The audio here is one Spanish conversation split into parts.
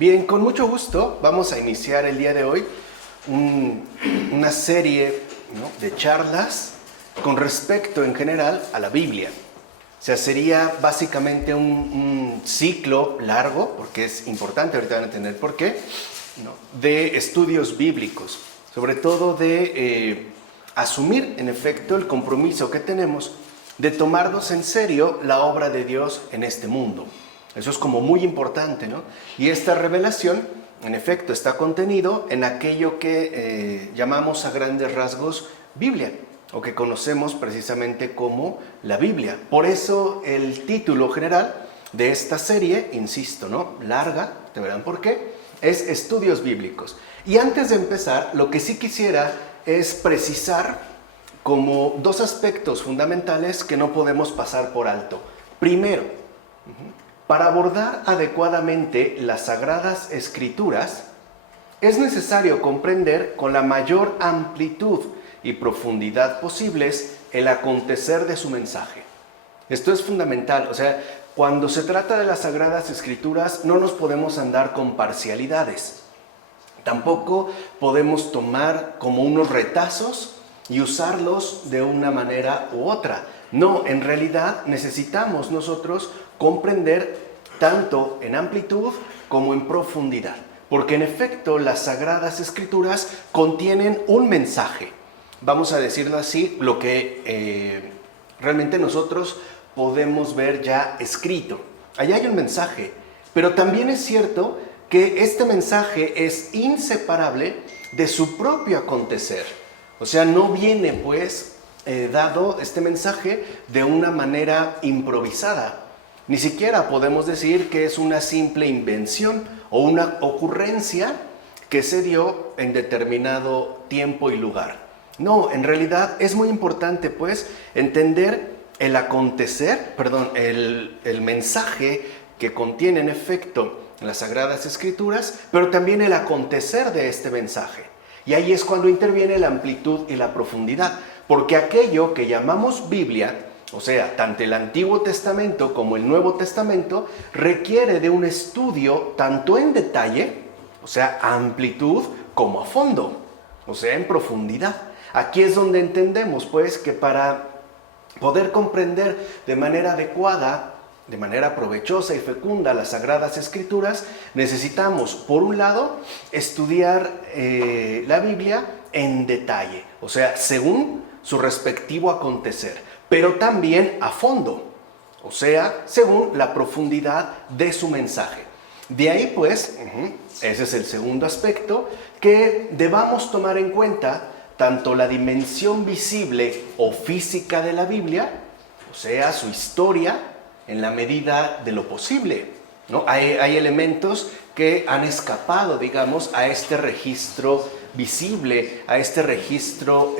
Bien, con mucho gusto vamos a iniciar el día de hoy una serie, ¿no?, de charlas con respecto en general a la Biblia. O sea, sería básicamente un ciclo largo, porque es importante, ahorita van a entender por qué, ¿no?, de estudios bíblicos, sobre todo de asumir en efecto el compromiso que tenemos de tomarnos en serio la obra de Dios en este mundo. Eso es como muy importante, ¿no? Y esta revelación, en efecto, está contenido en aquello que llamamos a grandes rasgos Biblia, o que conocemos precisamente como la Biblia. Por eso el título general de esta serie, insisto, ¿no?, larga, te verán por qué, es Estudios Bíblicos. Y antes de empezar, lo que sí quisiera es precisar como dos aspectos fundamentales que no podemos pasar por alto. Primero, para abordar adecuadamente las Sagradas Escrituras, es necesario comprender con la mayor amplitud y profundidad posibles el acontecer de su mensaje. Esto es fundamental, o sea, cuando se trata de las Sagradas Escrituras no nos podemos andar con parcialidades. Tampoco podemos tomar como unos retazos y usarlos de una manera u otra. No, en realidad necesitamos nosotros comprender tanto en amplitud como en profundidad, porque en efecto las Sagradas Escrituras contienen un mensaje, vamos a decirlo así, lo que realmente nosotros podemos ver ya escrito. Allá hay un mensaje, pero también es cierto que este mensaje es inseparable de su propio acontecer. O sea, no viene pues dado este mensaje de una manera improvisada. Ni siquiera podemos decir que es una simple invención o una ocurrencia que se dio en determinado tiempo y lugar. No, en realidad es muy importante pues entender el acontecer, el mensaje que contiene en efecto las Sagradas Escrituras, pero también el acontecer de este mensaje. Y ahí es cuando interviene la amplitud y la profundidad, porque aquello que llamamos Biblia, o sea, tanto el Antiguo Testamento como el Nuevo Testamento, requiere de un estudio tanto en detalle, o sea, a amplitud, como a fondo, o sea, en profundidad. Aquí es donde entendemos, pues, que para poder comprender de manera adecuada, de manera provechosa y fecunda las Sagradas Escrituras, necesitamos, por un lado, estudiar la Biblia en detalle, o sea, según su respectivo acontecer, pero también a fondo, o sea, según la profundidad de su mensaje. De ahí, pues, ese es el segundo aspecto, que debamos tomar en cuenta tanto la dimensión visible o física de la Biblia, o sea, su historia, en la medida de lo posible, ¿no? Hay elementos que han escapado, digamos, a este registro visible, a este registro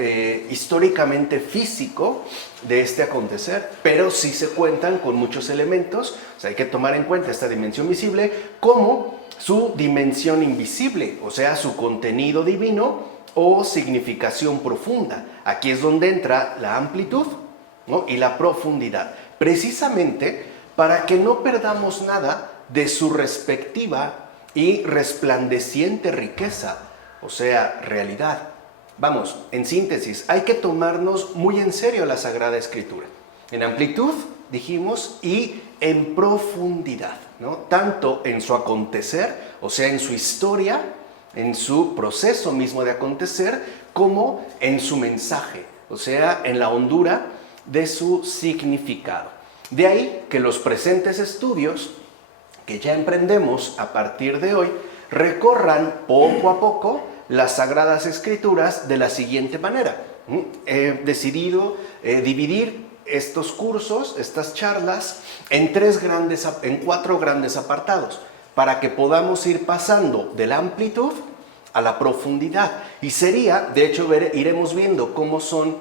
históricamente físico de este acontecer, pero sí se cuentan con muchos elementos. O sea, hay que tomar en cuenta esta dimensión visible como su dimensión invisible, o sea, su contenido divino o significación profunda. Aquí es donde entra la amplitud, ¿no?, y la profundidad, precisamente para que no perdamos nada de su respectiva y resplandeciente riqueza, o sea, realidad. Vamos, en síntesis, hay que tomarnos muy en serio la Sagrada Escritura. En amplitud, dijimos, y en profundidad, ¿no?, tanto en su acontecer, o sea, en su historia, en su proceso mismo de acontecer, como en su mensaje, o sea, en la hondura de su significado. De ahí que los presentes estudios que ya emprendemos a partir de hoy recorran poco a poco las Sagradas Escrituras de la siguiente manera. He decidido dividir estos cursos, estas charlas, en cuatro grandes apartados, para que podamos ir pasando de la amplitud a la profundidad. Y sería, de hecho, iremos viendo cómo son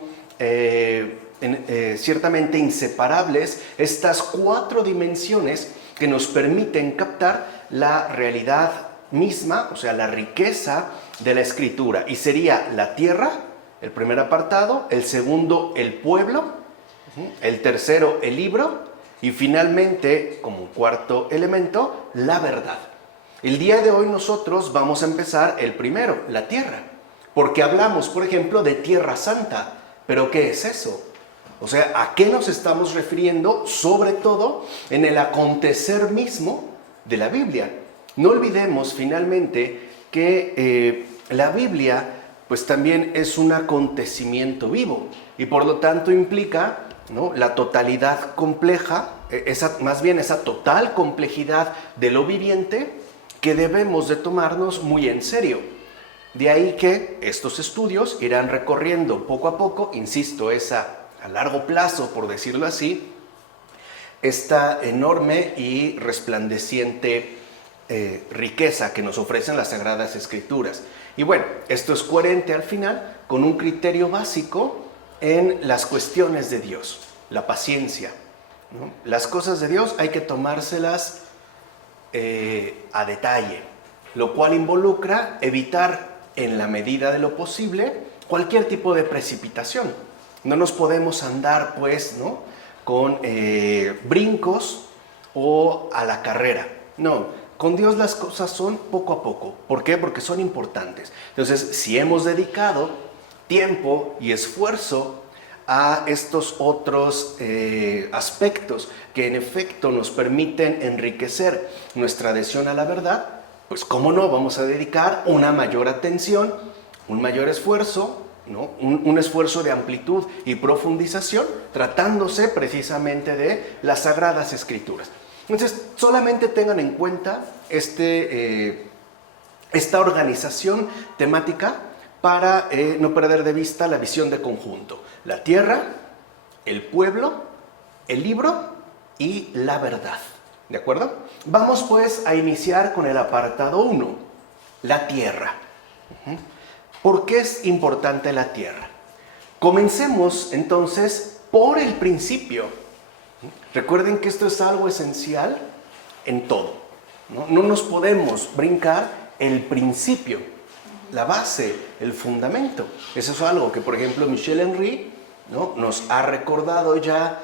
ciertamente inseparables estas cuatro dimensiones que nos permiten captar la realidad misma, o sea, la riqueza de la Escritura. Y sería la tierra, el primer apartado; el segundo, el pueblo; el tercero, el libro; y finalmente, como cuarto elemento, la verdad. El día de hoy nosotros vamos a empezar el primero, la tierra, porque hablamos, por ejemplo, de Tierra Santa. ¿Pero qué es eso? O sea, ¿a qué nos estamos refiriendo? Sobre todo en el acontecer mismo de la Biblia. No olvidemos finalmente que la Biblia pues también es un acontecimiento vivo y por lo tanto implica, ¿no?, la totalidad compleja, más bien esa total complejidad de lo viviente que debemos de tomarnos muy en serio. De ahí que estos estudios irán recorriendo poco a poco, insisto, a largo plazo, por decirlo así, esta enorme y resplandeciente riqueza que nos ofrecen las Sagradas Escrituras. Y bueno, esto es coherente al final con un criterio básico en las cuestiones de Dios, la paciencia, ¿no? Las cosas de Dios hay que tomárselas a detalle, lo cual involucra evitar en la medida de lo posible cualquier tipo de precipitación. No nos podemos andar pues, ¿no?, con brincos o a la carrera. No, con Dios las cosas son poco a poco. ¿Por qué? Porque son importantes. Entonces, si hemos dedicado tiempo y esfuerzo a estos otros aspectos que en efecto nos permiten enriquecer nuestra adhesión a la verdad, pues cómo no vamos a dedicar una mayor atención, un mayor esfuerzo, ¿no?, un esfuerzo de amplitud y profundización, tratándose precisamente de las Sagradas Escrituras. Entonces, solamente tengan en cuenta esta organización temática para no perder de vista la visión de conjunto. La tierra, el pueblo, el libro y la verdad. ¿De acuerdo? Vamos pues a iniciar con el apartado 1, la tierra. ¿Por qué es importante la tierra? Comencemos entonces por el principio. Recuerden que esto es algo esencial en todo, ¿no? No nos podemos brincar el principio, la base, el fundamento. Eso es algo que, por ejemplo, Michel Henry, ¿no?, nos ha recordado ya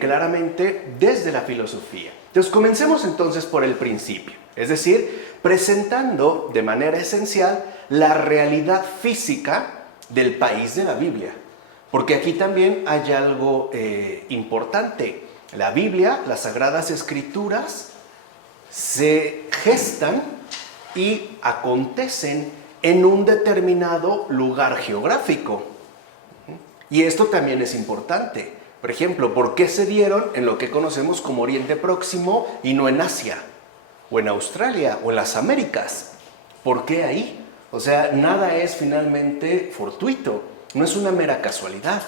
claramente desde la filosofía. Entonces, comencemos entonces por el principio, es decir, presentando de manera esencial la realidad física del país de la Biblia. Porque aquí también hay algo importante. La Biblia, las Sagradas Escrituras, se gestan y acontecen en un determinado lugar geográfico. Y esto también es importante. Por ejemplo, ¿por qué se dieron en lo que conocemos como Oriente Próximo y no en Asia, o en Australia, o en las Américas? ¿Por qué ahí? O sea, nada es finalmente fortuito, no es una mera casualidad.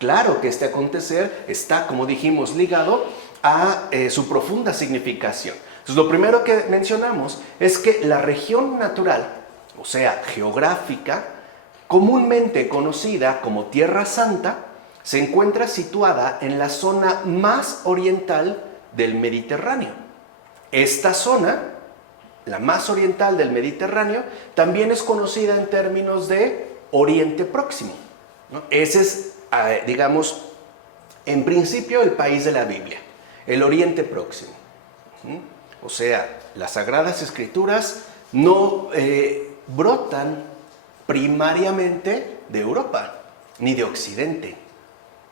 Claro que este acontecer está, como dijimos, ligado a su profunda significación. Entonces, lo primero que mencionamos es que la región natural, o sea, geográfica, comúnmente conocida como Tierra Santa, se encuentra situada en la zona más oriental del Mediterráneo. Esta zona, la más oriental del Mediterráneo, también es conocida en términos de Oriente Próximo, ¿no? Ese es, digamos, en principio el país de la Biblia, el Oriente Próximo. O sea, las Sagradas Escrituras no brotan primariamente de Europa, ni de Occidente,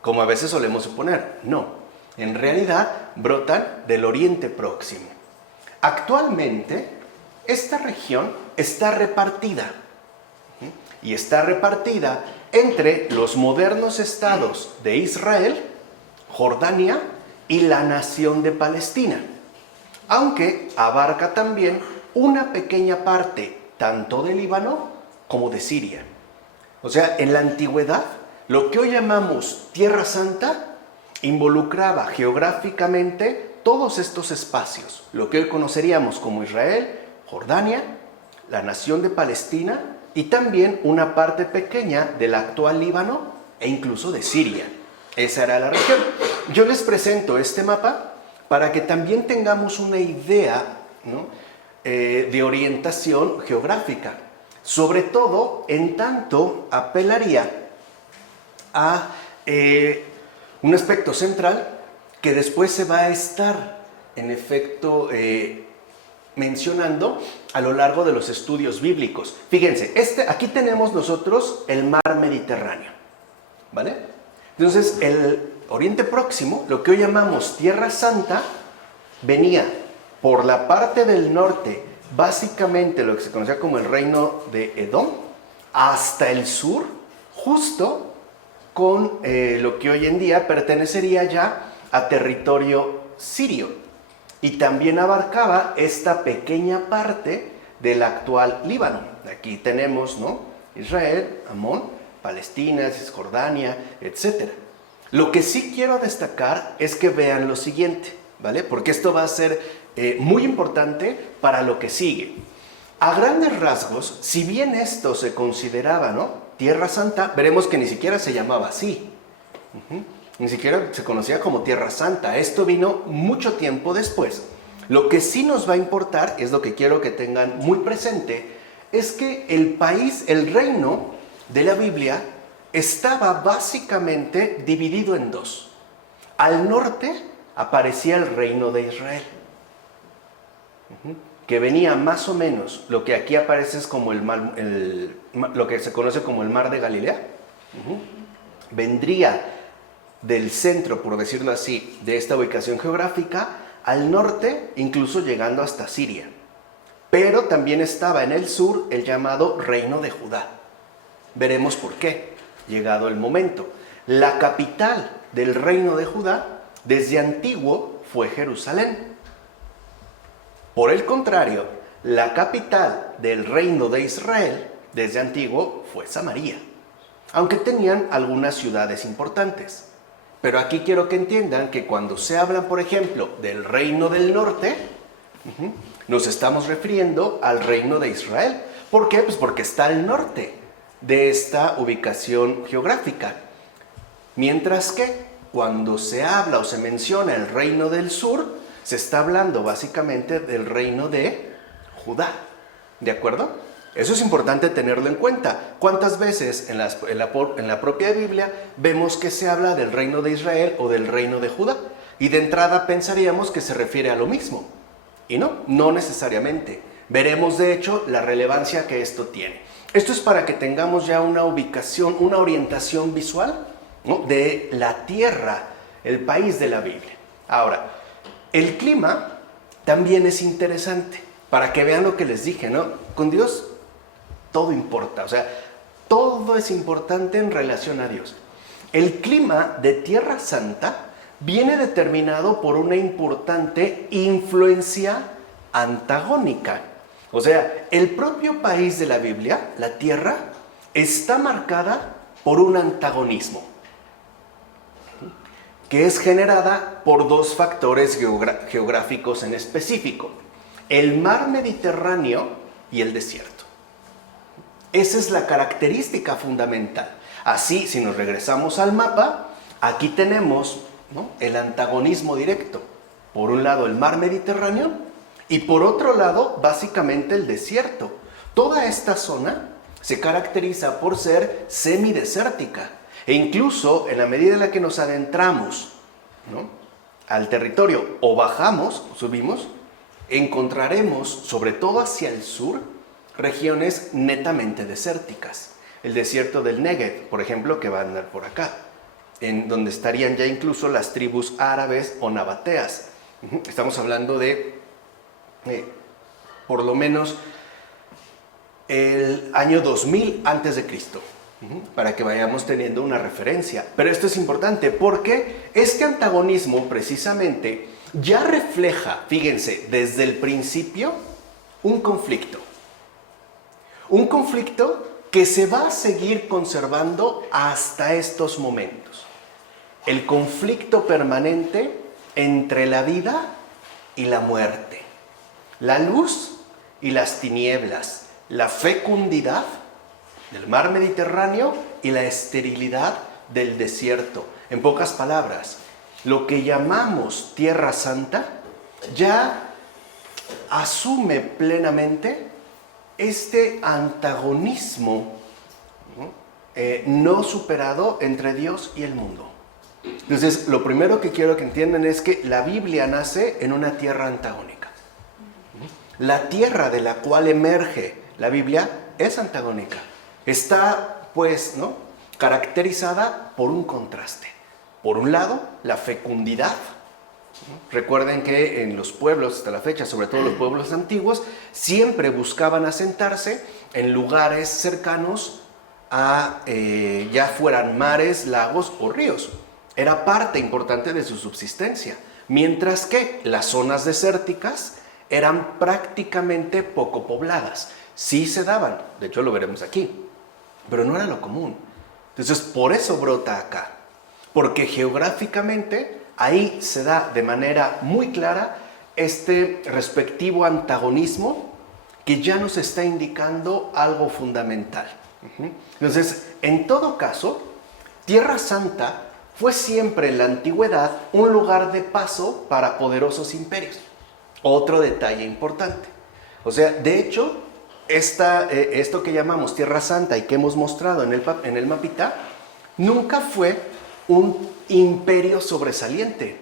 como a veces solemos suponer. No, en realidad brotan del Oriente Próximo. Actualmente, esta región está repartida, y está repartida entre los modernos estados de Israel, Jordania y la nación de Palestina, aunque abarca también una pequeña parte tanto de Líbano como de Siria. O sea, en la antigüedad, lo que hoy llamamos Tierra Santa involucraba geográficamente todos estos espacios, lo que hoy conoceríamos como Israel, Jordania, la nación de Palestina y también una parte pequeña del actual Líbano e incluso de Siria. Esa era la región. Yo les presento este mapa para que también tengamos una idea, ¿no?, de orientación geográfica. Sobre todo, en tanto apelaría a un aspecto central que después se va a estar, en efecto, mencionando a lo largo de los estudios bíblicos. Fíjense, aquí tenemos nosotros el mar Mediterráneo, ¿vale? Entonces, el Oriente Próximo, lo que hoy llamamos Tierra Santa, venía por la parte del norte, básicamente lo que se conocía como el reino de Edom, hasta el sur, justo con lo que hoy en día pertenecería ya a territorio sirio. Y también abarcaba esta pequeña parte del actual Líbano. Aquí tenemos, ¿no?, Israel, Amón, Palestina, Cisjordania, etc. Lo que sí quiero destacar es que vean lo siguiente, ¿vale? Porque esto va a ser muy importante para lo que sigue. A grandes rasgos, si bien esto se consideraba, ¿no?, Tierra Santa, veremos que ni siquiera se llamaba así. Ni siquiera se conocía como Tierra Santa. Esto vino mucho tiempo después. Lo que sí nos va a importar, es lo que quiero que tengan muy presente, es que el país, el reino de la Biblia, estaba básicamente dividido en dos. Al norte aparecía el reino de Israel, que venía más o menos, lo que aquí aparece es como lo que se conoce como el mar de Galilea. Vendría del centro, por decirlo así, de esta ubicación geográfica, al norte, incluso llegando hasta Siria. Pero también estaba en el sur el llamado Reino de Judá. Veremos por qué, llegado el momento. La capital del Reino de Judá, desde antiguo, fue Jerusalén. Por el contrario, la capital del Reino de Israel, desde antiguo, fue Samaria. Aunque tenían algunas ciudades importantes. Pero aquí quiero que entiendan que cuando se habla, por ejemplo, del reino del norte, nos estamos refiriendo al reino de Israel. ¿Por qué? Pues porque está al norte de esta ubicación geográfica. Mientras que cuando se habla o se menciona el reino del sur, se está hablando básicamente del reino de Judá. ¿De acuerdo? Eso es importante tenerlo en cuenta. ¿Cuántas veces en la propia Biblia vemos que se habla del reino de Israel o del reino de Judá? Y de entrada pensaríamos que se refiere a lo mismo. Y no necesariamente. Veremos de hecho la relevancia que esto tiene. Esto es para que tengamos ya una ubicación, una orientación visual, ¿no?, de la tierra, el país de la Biblia. Ahora, el clima también es interesante, para que vean lo que les dije, ¿no? Con Dios todo importa, o sea, todo es importante en relación a Dios. El clima de Tierra Santa viene determinado por una importante influencia antagónica. O sea, el propio país de la Biblia, la Tierra, está marcada por un antagonismo, que es generada por dos factores geográficos en específico: el mar Mediterráneo y el desierto. Esa es la característica fundamental. Así, si nos regresamos al mapa, aquí tenemos, ¿no?, el antagonismo directo. Por un lado el mar Mediterráneo y por otro lado básicamente el desierto. Toda esta zona se caracteriza por ser semidesértica e incluso en la medida en la que nos adentramos, ¿no?, al territorio o bajamos, subimos, encontraremos sobre todo hacia el sur regiones netamente desérticas. El desierto del Negev, por ejemplo, que va a andar por acá, en donde estarían ya incluso las tribus árabes o nabateas. Estamos hablando de por lo menos el año 2000 antes de Cristo, para que vayamos teniendo una referencia. Pero esto es importante porque este antagonismo precisamente ya refleja, fíjense, desde el principio un conflicto. Un conflicto que se va a seguir conservando hasta estos momentos. El conflicto permanente entre la vida y la muerte, la luz y las tinieblas, la fecundidad del mar Mediterráneo y la esterilidad del desierto. En pocas palabras, lo que llamamos Tierra Santa ya asume plenamente este antagonismo no superado entre Dios y el mundo. Entonces, lo primero que quiero que entiendan es que la Biblia nace en una tierra antagónica. La tierra de la cual emerge la Biblia es antagónica. Está, pues, ¿no?, caracterizada por un contraste. Por un lado, la fecundidad. Recuerden que en los pueblos, hasta la fecha, sobre todo los pueblos antiguos, siempre buscaban asentarse en lugares cercanos a, ya fueran mares, lagos o ríos. Era parte importante de su subsistencia. Mientras que las zonas desérticas eran prácticamente poco pobladas. Sí se daban, de hecho lo veremos aquí, pero no era lo común. Entonces, por eso brota acá, porque geográficamente ahí se da de manera muy clara este respectivo antagonismo que ya nos está indicando algo fundamental. Entonces, en todo caso, Tierra Santa fue siempre en la antigüedad un lugar de paso para poderosos imperios. Otro detalle importante. O sea, de hecho, esto que llamamos Tierra Santa y que hemos mostrado en el mapita, nunca fue un imperio sobresaliente.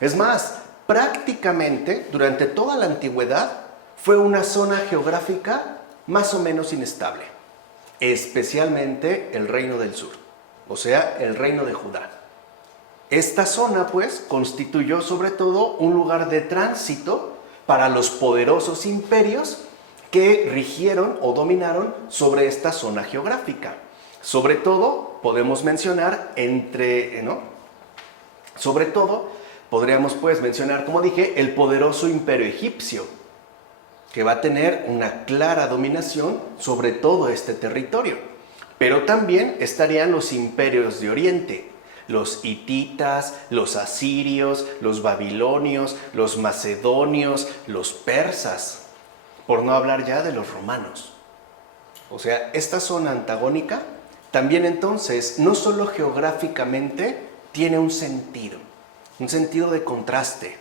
Es más, prácticamente durante toda la antigüedad fue una zona geográfica más o menos inestable, especialmente el Reino del Sur, o sea, el Reino de Judá. Esta zona, pues, constituyó sobre todo un lugar de tránsito para los poderosos imperios que rigieron o dominaron sobre esta zona geográfica. Sobre todo, podemos mencionar sobre todo, podríamos pues mencionar, como dije, el poderoso imperio egipcio, que va a tener una clara dominación sobre todo este territorio. Pero también estarían los imperios de Oriente, los hititas, los asirios, los babilonios, los macedonios, los persas, por no hablar ya de los romanos. O sea, esta zona antagónica también entonces, no solo geográficamente, tiene un sentido de contraste,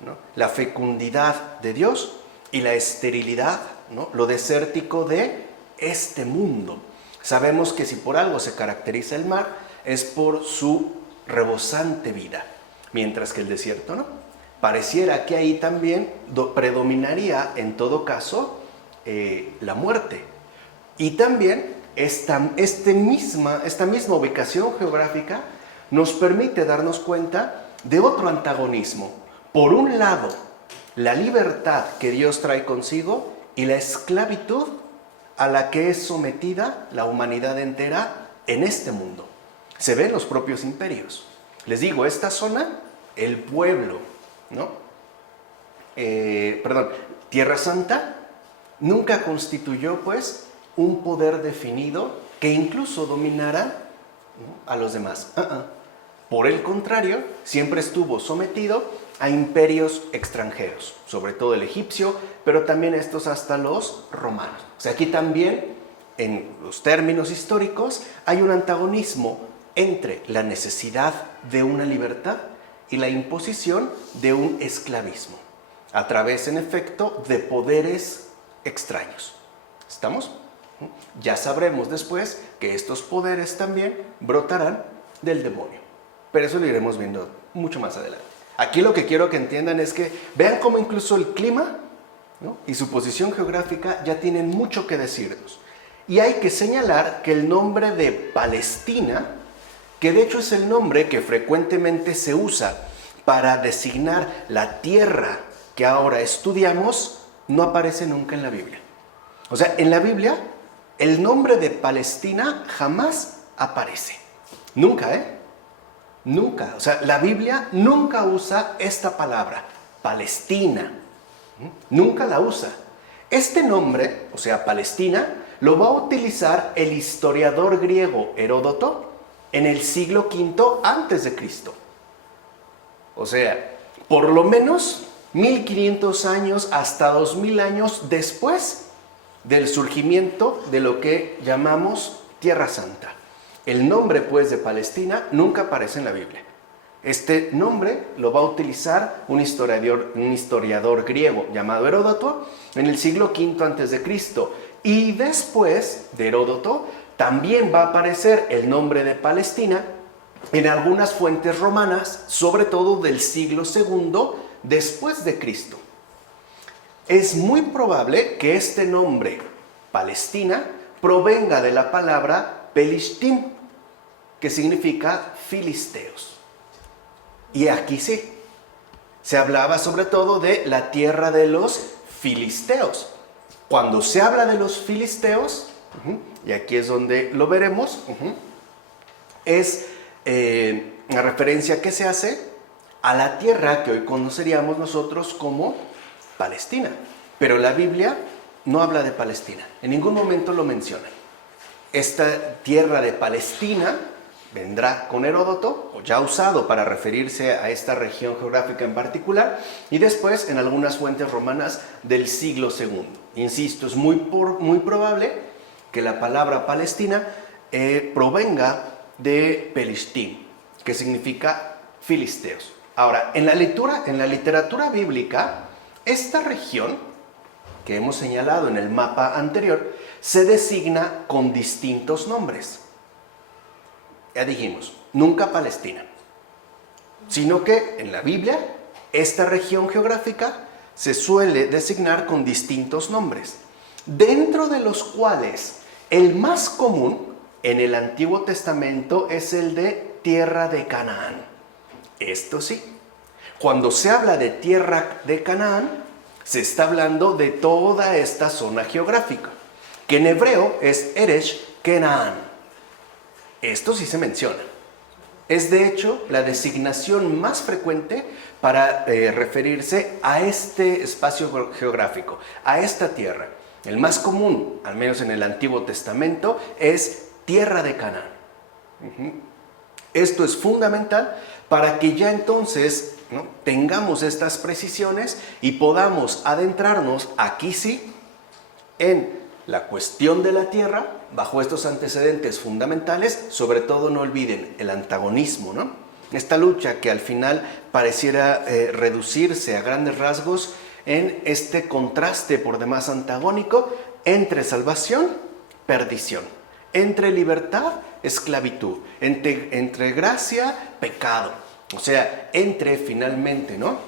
¿no? La fecundidad de Dios y la esterilidad, ¿no?, lo desértico de este mundo. Sabemos que si por algo se caracteriza el mar, es por su rebosante vida, mientras que el desierto no. Pareciera que ahí también predominaría, en todo caso, la muerte. Y también esta misma ubicación geográfica nos permite darnos cuenta de otro antagonismo. Por un lado, la libertad que Dios trae consigo y la esclavitud a la que es sometida la humanidad entera en este mundo. Se ven los propios imperios. Les digo, esta zona, el pueblo, ¿no? Tierra Santa, nunca constituyó, pues, un poder definido que incluso dominara, ¿no?, a los demás. Por el contrario, siempre estuvo sometido a imperios extranjeros, sobre todo el egipcio, pero también estos hasta los romanos. O sea, aquí también, en los términos históricos, hay un antagonismo entre la necesidad de una libertad y la imposición de un esclavismo, a través, en efecto, de poderes extraños. ¿Estamos? Ya sabremos después que estos poderes también brotarán del demonio, pero eso lo iremos viendo mucho más adelante. Aquí lo que quiero que entiendan es que vean cómo incluso el clima, ¿no?, y su posición geográfica ya tienen mucho que decirnos. Y hay que señalar que el nombre de Palestina, que de hecho es el nombre que frecuentemente se usa para designar la tierra que ahora estudiamos, no aparece nunca en la Biblia. O sea, en la Biblia el nombre de Palestina jamás aparece. Nunca, Nunca. O sea, la Biblia nunca usa esta palabra, Palestina. Nunca la usa. Este nombre, o sea, Palestina, lo va a utilizar el historiador griego Heródoto en el siglo V antes de Cristo. O sea, por lo menos 1500 años hasta 2000 años después del surgimiento de lo que llamamos Tierra Santa. El nombre, pues, de Palestina nunca aparece en la Biblia. Este nombre lo va a utilizar un historiador griego llamado Heródoto en el siglo V a.C. Y después de Heródoto también va a aparecer el nombre de Palestina en algunas fuentes romanas, sobre todo del siglo II después de Cristo. es muy probable que este nombre, Palestina, provenga de la palabra Pelishtim, que significa filisteos. Y aquí sí, se hablaba sobre todo de la tierra de los filisteos. Cuando se habla de los filisteos, y aquí es donde lo veremos, es una referencia que se hace a la tierra que hoy conoceríamos nosotros como Palestina. Pero la Biblia no habla de Palestina, en ningún momento lo menciona. Esta tierra de Palestina vendrá con Heródoto, o ya usado para referirse a esta región geográfica en particular, y después en algunas fuentes romanas del siglo II. Insisto, es muy probable que la palabra Palestina provenga de Pelishtim, que significa filisteos. Ahora, en la literatura bíblica, esta región que hemos señalado en el mapa anterior se designa con distintos nombres. Ya dijimos, nunca Palestina, sino que en la Biblia esta región geográfica se suele designar con distintos nombres, dentro de los cuales el más común en el Antiguo Testamento es el de tierra de Canaán. Esto sí, cuando se habla de tierra de Canaán, se está hablando de toda esta zona geográfica, que en hebreo es Eresh Kenaan. Esto sí se menciona. Es de hecho la designación más frecuente para referirse a este espacio geográfico, a esta tierra. El más común, al menos en el Antiguo Testamento, es tierra de Canaán. Esto es fundamental para que ya entonces, ¿no?, tengamos estas precisiones y podamos adentrarnos aquí sí en la cuestión de la tierra bajo estos antecedentes fundamentales. Sobre todo no olviden el antagonismo, ¿no? Esta lucha que al final pareciera reducirse a grandes rasgos en este contraste por demás antagónico entre salvación, perdición, entre libertad, esclavitud, entre gracia, pecado. O sea, entre finalmente, ¿no?,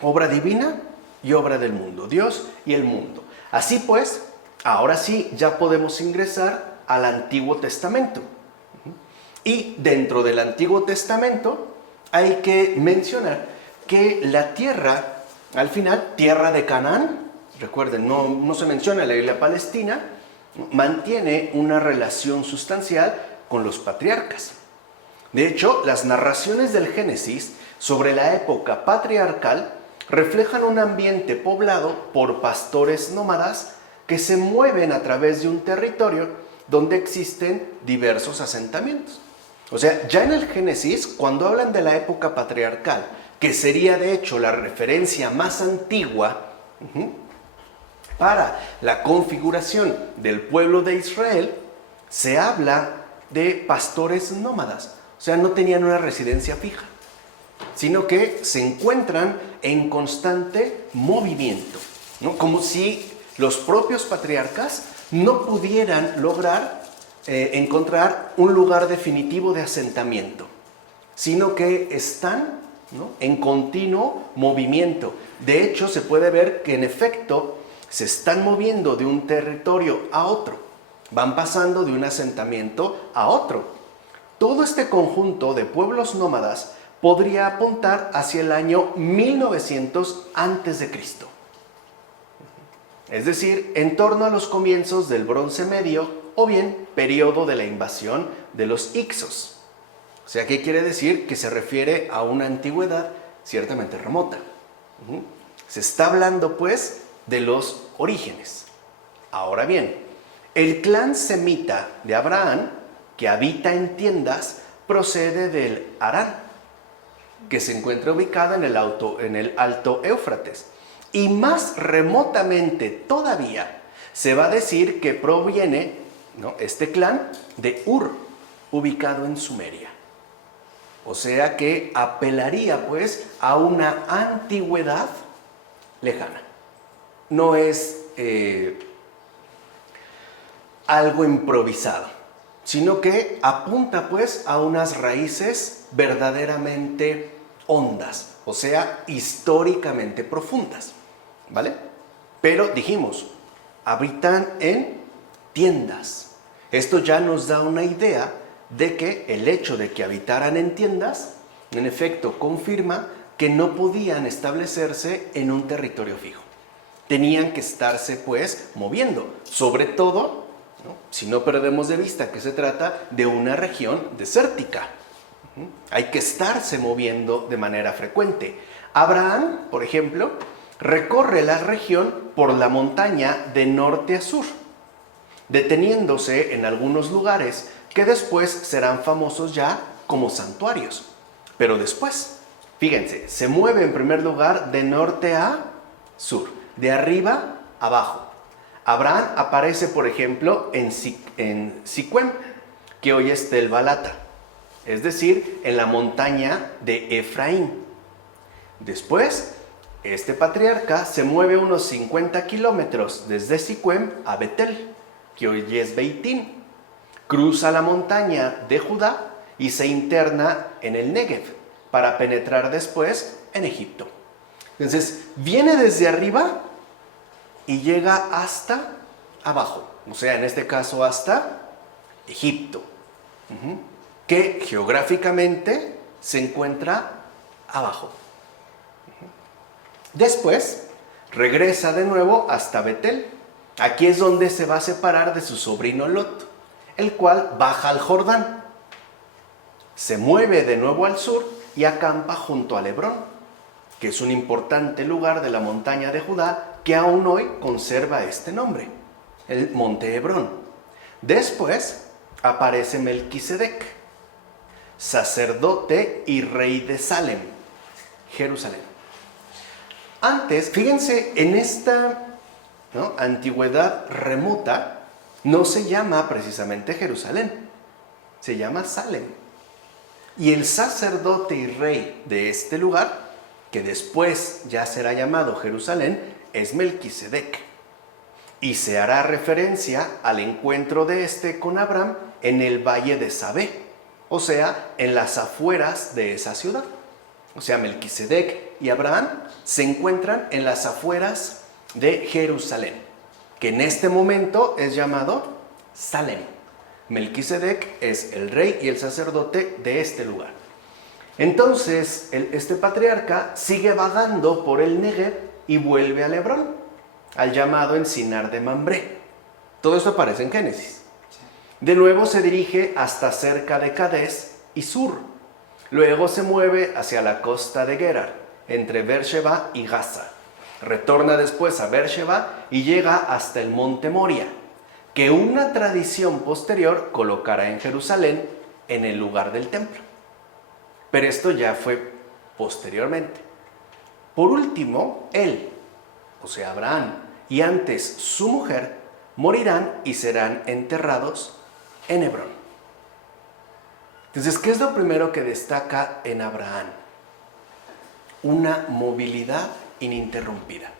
obra divina y obra del mundo, Dios y el mundo. Así pues, ahora sí ya podemos ingresar al Antiguo Testamento. Y dentro del Antiguo Testamento hay que mencionar que la tierra, al final, tierra de Canaán, recuerden, no se menciona la isla Palestina, mantiene una relación sustancial con los patriarcas. De hecho, las narraciones del Génesis sobre la época patriarcal reflejan un ambiente poblado por pastores nómadas que se mueven a través de un territorio donde existen diversos asentamientos. O sea, ya en el Génesis, cuando hablan de la época patriarcal, que sería de hecho la referencia más antigua para la configuración del pueblo de Israel, se habla de pastores nómadas. O sea, no tenían una residencia fija, sino que se encuentran en constante movimiento, ¿no? Como si los propios patriarcas no pudieran lograr encontrar un lugar definitivo de asentamiento, sino que están, ¿no?, en continuo movimiento. De hecho, se puede ver que en efecto se están moviendo de un territorio a otro, van pasando de un asentamiento a otro. Todo este conjunto de pueblos nómadas podría apuntar hacia el año 1900 a.C., es decir, en torno a los comienzos del Bronce Medio o bien periodo de la invasión de los Hicsos. O sea, ¿qué quiere decir? Que se refiere a una antigüedad ciertamente remota. Se está hablando, pues, de los orígenes. Ahora bien, el clan semita de Abraham, que habita en tiendas, procede del Harán, que se encuentra ubicado en el Alto Éufrates. Y más remotamente todavía, se va a decir que proviene, ¿no?, este clan de Ur, ubicado en Sumeria. O sea que apelaría pues a una antigüedad lejana. No es algo improvisado, sino que apunta pues a unas raíces verdaderamente hondas, o sea, históricamente profundas, ¿vale? Pero dijimos, habitan en tiendas. Esto ya nos da una idea de que el hecho de que habitaran en tiendas, en efecto, confirma que no podían establecerse en un territorio fijo. Tenían que estarse, pues, moviendo. Sobre todo, ¿no?, si no perdemos de vista que se trata de una región desértica. Hay que estarse moviendo de manera frecuente. Abraham, por ejemplo, recorre la región por la montaña de norte a sur, deteniéndose en algunos lugares que después serán famosos ya como santuarios. Pero después, fíjense, se mueve en primer lugar de norte a sur, de arriba a abajo. Abraham aparece, por ejemplo, en Siquem, que hoy es Tel Balata, es decir, en la montaña de Efraín. Después, este patriarca se mueve unos 50 kilómetros desde Siquem a Betel, que hoy es Beitín. Cruza la montaña de Judá y se interna en el Negev para penetrar después en Egipto. Entonces, viene desde arriba y llega hasta abajo, o sea, en este caso hasta Egipto, que geográficamente se encuentra abajo. Después, regresa de nuevo hasta Betel. Aquí es donde se va a separar de su sobrino Lot, el cual baja al Jordán. Se mueve de nuevo al sur y acampa junto a Hebrón, que es un importante lugar de la montaña de Judá que aún hoy conserva este nombre, el monte Hebrón. Después aparece Melquisedec, sacerdote y rey de Salem, Jerusalén. Antes, fíjense, en esta antigüedad remota no se llama precisamente Jerusalén, se llama Salem. Y el sacerdote y rey de este lugar, que después ya será llamado Jerusalén, es Melquisedec. Y se hará referencia al encuentro de este con Abraham en el valle de Sabé, o sea, en las afueras de esa ciudad. O sea, Melquisedec y Abraham se encuentran en las afueras de Jerusalén, que en este momento es llamado Salem. Melquisedec es el rey y el sacerdote de este lugar. Entonces, este patriarca sigue vagando por el Negev y vuelve a Hebrón, al llamado encinar de Mambré. Todo esto aparece en Génesis. De nuevo se dirige hasta cerca de Cadés y Sur. Luego se mueve hacia la costa de Gerar, entre Beersheba y Gaza. Retorna después a Beersheba y llega hasta el monte Moria, que una tradición posterior colocará en Jerusalén en el lugar del templo. Pero esto ya fue posteriormente. Por último, él, o sea Abraham, y antes su mujer, morirán y serán enterrados en Hebrón. Entonces, ¿qué es lo primero que destaca en Abraham? Una movilidad ininterrumpida.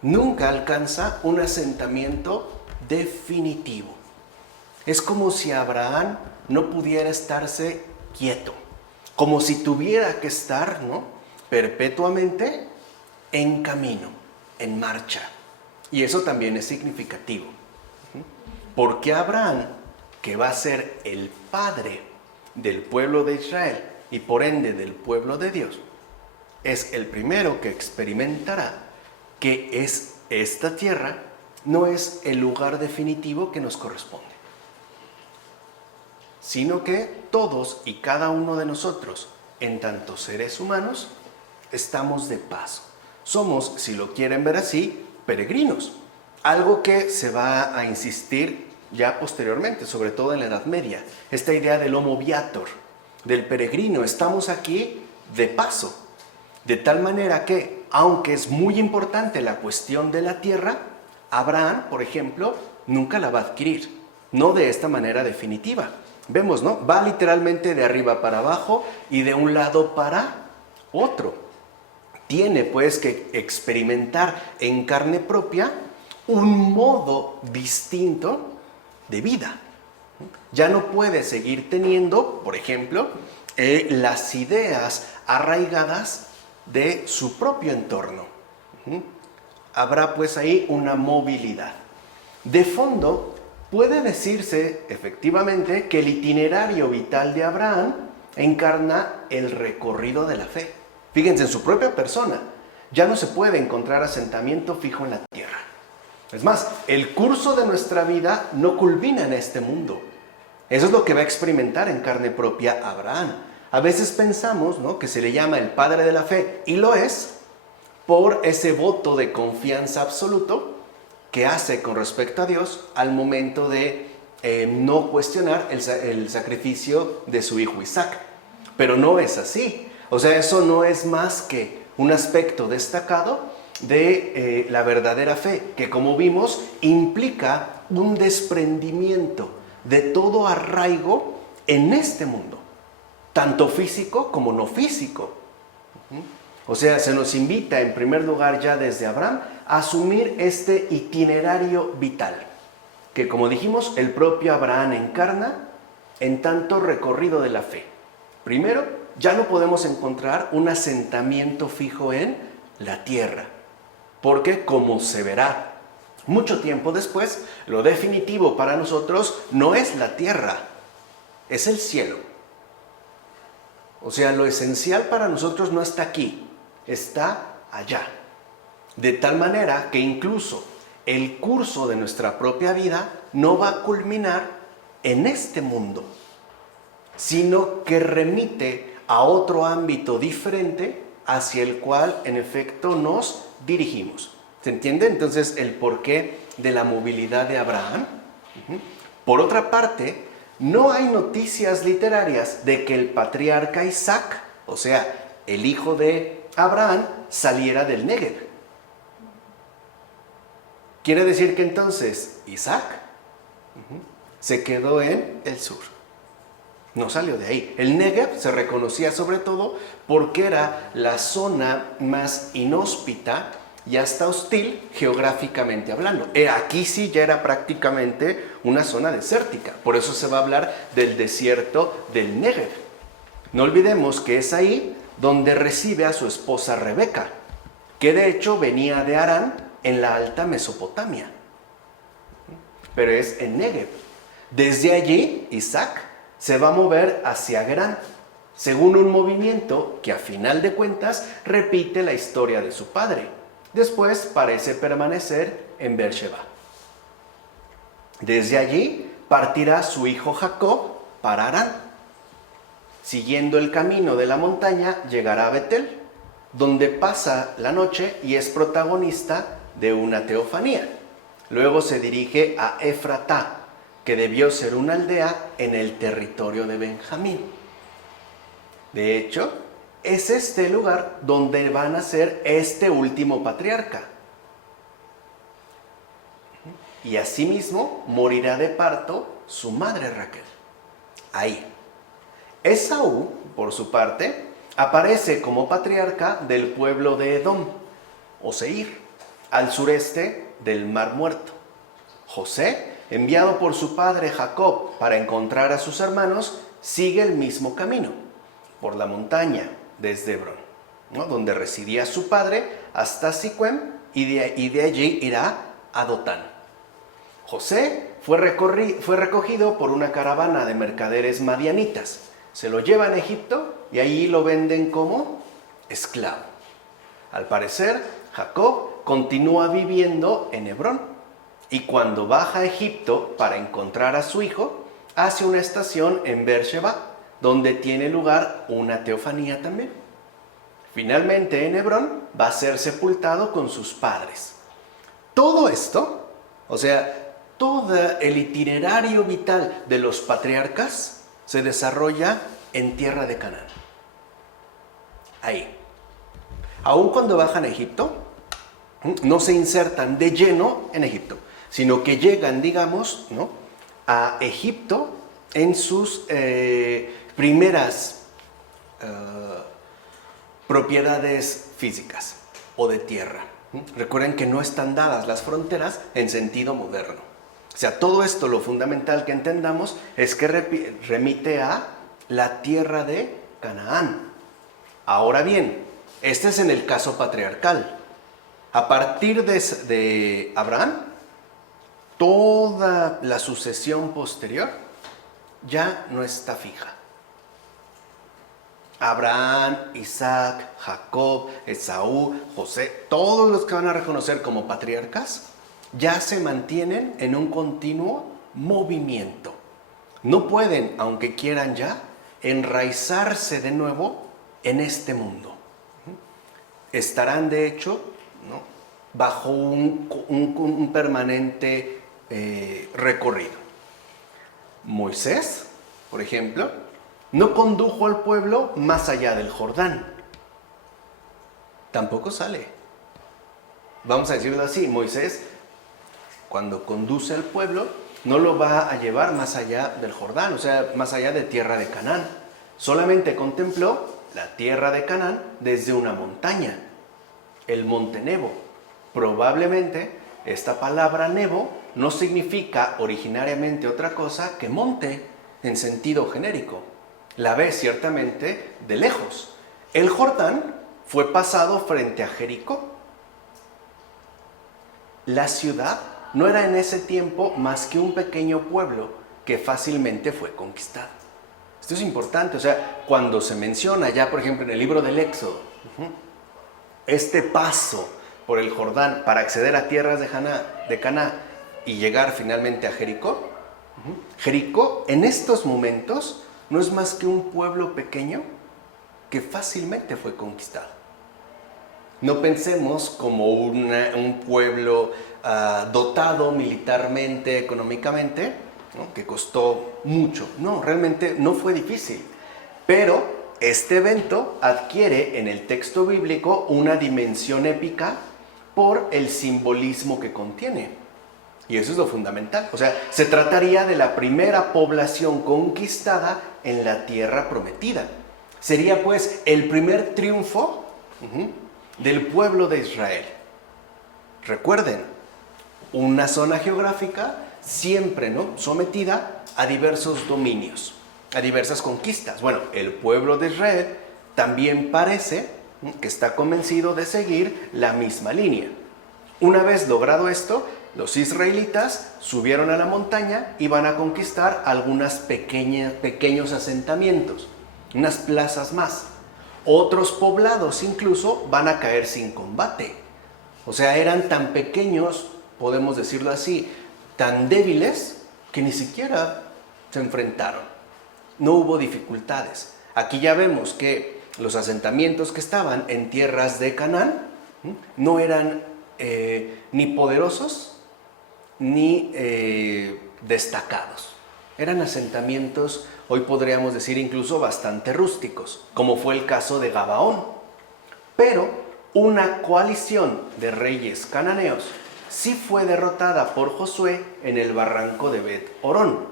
Nunca alcanza un asentamiento definitivo. Es como si Abraham no pudiera estarse quieto, como si tuviera que estar, perpetuamente en camino, en marcha. Y eso también es significativo. Porque Abraham, que va a ser el padre del pueblo de Israel y por ende del pueblo de Dios, es el primero que experimentará que esta tierra no es el lugar definitivo que nos corresponde, sino que todos y cada uno de nosotros, en tanto seres humanos, estamos de paso. Somos, si lo quieren ver así, peregrinos. Algo que se va a insistir ya posteriormente, sobre todo en la Edad Media. Esta idea del homo viator, del peregrino. Estamos aquí de paso. De tal manera que, aunque es muy importante la cuestión de la tierra, Abraham, por ejemplo, nunca la va a adquirir. No de esta manera definitiva. Vemos, ¿no? Va literalmente de arriba para abajo y de un lado para otro. Tiene pues que experimentar en carne propia un modo distinto de vida. Ya no puede seguir teniendo, por ejemplo, las ideas arraigadas de su propio entorno. Habrá pues ahí una movilidad. De fondo, puede decirse efectivamente que el itinerario vital de Abraham encarna el recorrido de la fe. Fíjense, en su propia persona ya no se puede encontrar asentamiento fijo en la tierra. Es más, el curso de nuestra vida no culmina en este mundo. Eso es lo que va a experimentar en carne propia Abraham. A veces pensamos, ¿no?, que se le llama el padre de la fe, y lo es por ese voto de confianza absoluto que hace con respecto a Dios al momento de no cuestionar el sacrificio de su hijo Isaac. Pero no es así. O sea, eso no es más que un aspecto destacado de la verdadera fe, que como vimos implica un desprendimiento de todo arraigo en este mundo, tanto físico como no físico. O sea, se nos invita en primer lugar ya desde Abraham a asumir este itinerario vital, que como dijimos, el propio Abraham encarna en tanto recorrido de la fe. Primero, ya no podemos encontrar un asentamiento fijo en la tierra, porque como se verá mucho tiempo después, lo definitivo para nosotros no es la tierra, es el cielo. O sea, lo esencial para nosotros no está aquí, está allá. De tal manera que incluso el curso de nuestra propia vida no va a culminar en este mundo, sino que remite a otro ámbito diferente hacia el cual en efecto nos dirigimos. ¿Se entiende entonces el porqué de la movilidad de Abraham? Por otra parte, no hay noticias literarias de que el patriarca Isaac, o sea, el hijo de Abraham, saliera del Negev. Quiere decir que entonces Isaac se quedó en el sur. No salió de ahí. El Negev se reconocía sobre todo porque era la zona más inhóspita y hasta hostil geográficamente hablando. Aquí sí ya era prácticamente una zona desértica. Por eso se va a hablar del desierto del Negev. No olvidemos que es ahí donde recibe a su esposa Rebeca, que de hecho venía de Harán en la alta Mesopotamia. Pero es en Negev. Desde allí, Isaac se va a mover hacia Gerán, según un movimiento que a final de cuentas repite la historia de su padre. Después parece permanecer en Beersheba. Desde allí partirá su hijo Jacob para Harán. Siguiendo el camino de la montaña llegará a Betel, donde pasa la noche y es protagonista de una teofanía. Luego se dirige a Efratá, que debió ser una aldea en el territorio de Benjamín. De hecho, es este el lugar donde va a nacer este último patriarca. Y asimismo morirá de parto su madre Raquel. Ahí. Esaú, por su parte, aparece como patriarca del pueblo de Edom, o Seir, al sureste del Mar Muerto. José, enviado por su padre Jacob para encontrar a sus hermanos, sigue el mismo camino, por la montaña desde Hebrón, ¿no?, donde residía su padre, hasta Siquem, y de allí irá a Dotán. José fue recogido por una caravana de mercaderes madianitas. Se lo llevan a Egipto y allí lo venden como esclavo. Al parecer, Jacob continúa viviendo en Hebrón y cuando baja a Egipto para encontrar a su hijo, hace una estación en Beersheba, donde tiene lugar una teofanía también. Finalmente en Hebrón va a ser sepultado con sus padres. Todo esto, o sea, todo el itinerario vital de los patriarcas se desarrolla en tierra de Canaán. Ahí. Aun cuando bajan a Egipto, no se insertan de lleno en Egipto, sino que llegan, digamos, ¿no?, a Egipto en sus primeras propiedades físicas o de tierra. Recuerden que no están dadas las fronteras en sentido moderno. O sea, todo esto, lo fundamental que entendamos es que remite a la tierra de Canaán. Ahora bien, este es en el caso patriarcal. A partir de Abraham, toda la sucesión posterior ya no está fija. Abraham, Isaac, Jacob, Esaú, José, todos los que van a reconocer como patriarcas, ya se mantienen en un continuo movimiento. No pueden, aunque quieran ya, enraizarse de nuevo en este mundo. Estarán, de hecho, ¿no?, bajo un permanente recorrido. Moisés, por ejemplo, no condujo al pueblo más allá del Jordán. Tampoco sale. Vamos a decirlo así, Moisés, cuando conduce al pueblo, no lo va a llevar más allá del Jordán, o sea, más allá de tierra de Canaán. Solamente contempló la tierra de Canaán desde una montaña, el monte Nebo. Probablemente esta palabra Nebo no significa originariamente otra cosa que monte en sentido genérico. La ve ciertamente de lejos. El Jordán fue pasado frente a Jericó. La ciudad no era en ese tiempo más que un pequeño pueblo que fácilmente fue conquistado. Esto es importante, o sea, cuando se menciona ya, por ejemplo, en el libro del Éxodo, este paso por el Jordán para acceder a tierras de Canaán y llegar finalmente a Jericó, Jericó en estos momentos no es más que un pueblo pequeño que fácilmente fue conquistado. No pensemos como un pueblo dotado militarmente, económicamente, ¿no?, que costó mucho. No, realmente no fue difícil. Pero este evento adquiere en el texto bíblico una dimensión épica por el simbolismo que contiene. Y eso es lo fundamental. O sea, se trataría de la primera población conquistada en la tierra prometida. Sería pues el primer triunfo del pueblo de Israel. Recuerden, una zona geográfica siempre, ¿no?, sometida a diversos dominios, a diversas conquistas. Bueno, el pueblo de Israel también parece que está convencido de seguir la misma línea. Una vez logrado esto, los israelitas subieron a la montaña y van a conquistar algunos pequeños asentamientos, unas plazas más. Otros poblados incluso van a caer sin combate. O sea, eran tan pequeños, podemos decirlo así, tan débiles, que ni siquiera se enfrentaron. No hubo dificultades. Aquí ya vemos que los asentamientos que estaban en tierras de Canaán no eran ni poderosos ni destacados. Eran asentamientos, hoy podríamos decir incluso bastante rústicos, como fue el caso de Gabaón. Pero una coalición de reyes cananeos sí fue derrotada por Josué en el barranco de Bet Orón,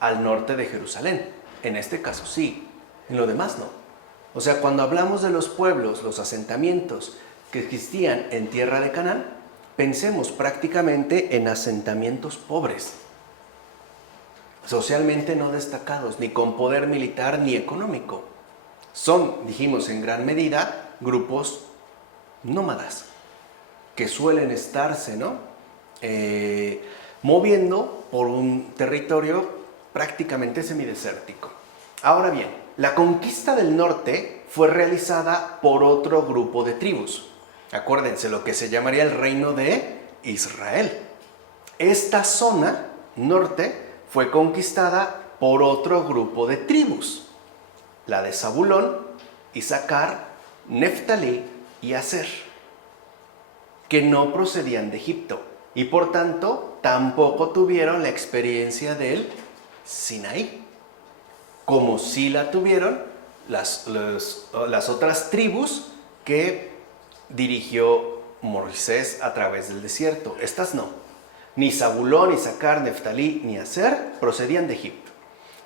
al norte de Jerusalén. En este caso sí, en lo demás no. O sea, cuando hablamos de los pueblos, los asentamientos que existían en tierra de Canaán, pensemos prácticamente en asentamientos pobres, socialmente no destacados, ni con poder militar ni económico. Son, dijimos, en gran medida grupos nómadas que suelen estarse, ¿no?, moviendo por un territorio prácticamente semidesértico. Ahora bien, la conquista del norte fue realizada por otro grupo de tribus. Acuérdense, lo que se llamaría el reino de Israel. Esta zona norte fue conquistada por otro grupo de tribus, la de Zabulón, Isaacar, Neftalí y Aser, que no procedían de Egipto y por tanto tampoco tuvieron la experiencia del Sinaí, como sí la tuvieron las otras tribus que dirigió Moisés a través del desierto. Estas no. Ni Zabulón, Isaacar, Neftalí ni Aser procedían de Egipto.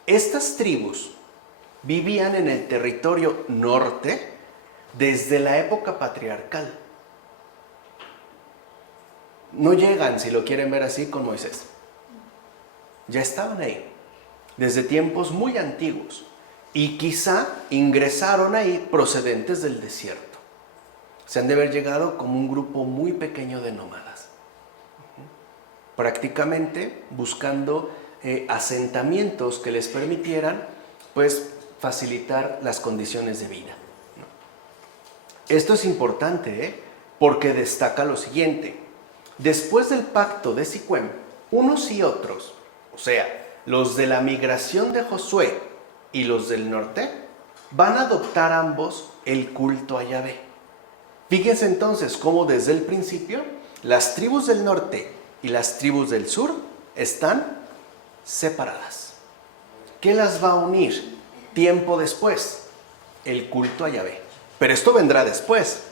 Estas tribus vivían en el territorio norte desde la época patriarcal. No llegan, si lo quieren ver así, con Moisés. Ya estaban ahí, desde tiempos muy antiguos, y quizá ingresaron ahí procedentes del desierto. Se han de haber llegado como un grupo muy pequeño de nómadas, prácticamente buscando asentamientos que les permitieran, pues, facilitar las condiciones de vida. Esto es importante, porque destaca lo siguiente. Después del pacto de Siquem, unos y otros, o sea, los de la migración de Josué y los del norte, van a adoptar ambos el culto a Yahvé. Fíjense entonces cómo desde el principio las tribus del norte y las tribus del sur están separadas. ¿Qué las va a unir tiempo después? El culto a Yahvé. Pero esto vendrá después.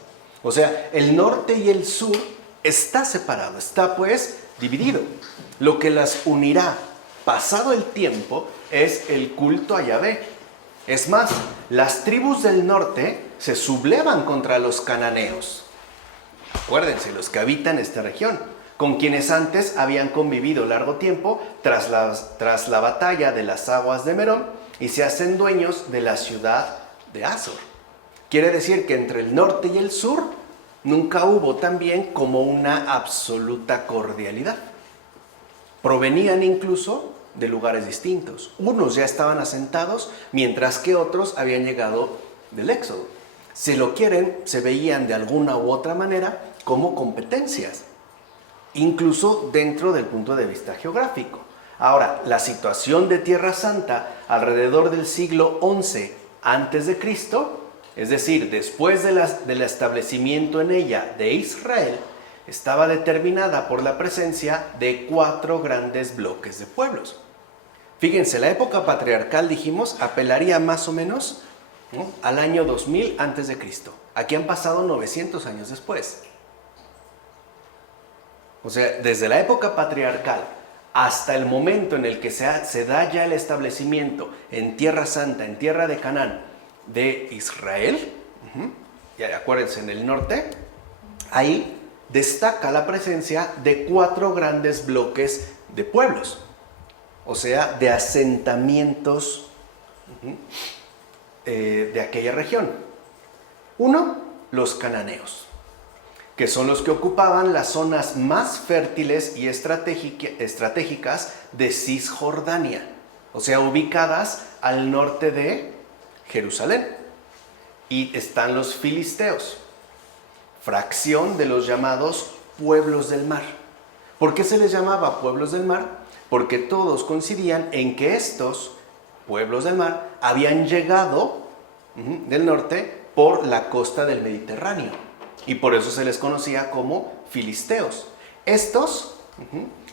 O sea, el norte y el sur está separado, está pues dividido. Lo que las unirá pasado el tiempo es el culto a Yahvé. Es más, las tribus del norte se sublevan contra los cananeos. Acuérdense, los que habitan esta región, con quienes antes habían convivido largo tiempo tras la batalla de las aguas de Merón, y se hacen dueños de la ciudad de Azor. Quiere decir que entre el norte y el sur nunca hubo también como una absoluta cordialidad. Provenían incluso de lugares distintos. Unos ya estaban asentados, mientras que otros habían llegado del Éxodo. Si lo quieren, se veían de alguna u otra manera como competencias, incluso dentro del punto de vista geográfico. Ahora, la situación de Tierra Santa alrededor del siglo XI a.C., es decir, después del establecimiento en ella de Israel, estaba determinada por la presencia de 4 grandes bloques de pueblos. Fíjense, la época patriarcal, dijimos, apelaría más o menos, ¿no?, al año 2000 a.C. Aquí han pasado 900 años después. O sea, desde la época patriarcal hasta el momento en el que se da ya el establecimiento en Tierra Santa, en Tierra de Canaán, de Israel, ya acuérdense, en el norte, ahí destaca la presencia de 4 grandes bloques de pueblos, o sea, de asentamientos de aquella región. Uno, los cananeos, que son los que ocupaban las zonas más fértiles y estratégicas de Cisjordania, o sea, ubicadas al norte de Jerusalén. Y están los filisteos, fracción de los llamados pueblos del mar. ¿Por qué se les llamaba pueblos del mar? Porque todos coincidían en que estos pueblos del mar habían llegado del norte por la costa del Mediterráneo, y por eso se les conocía como filisteos. Estos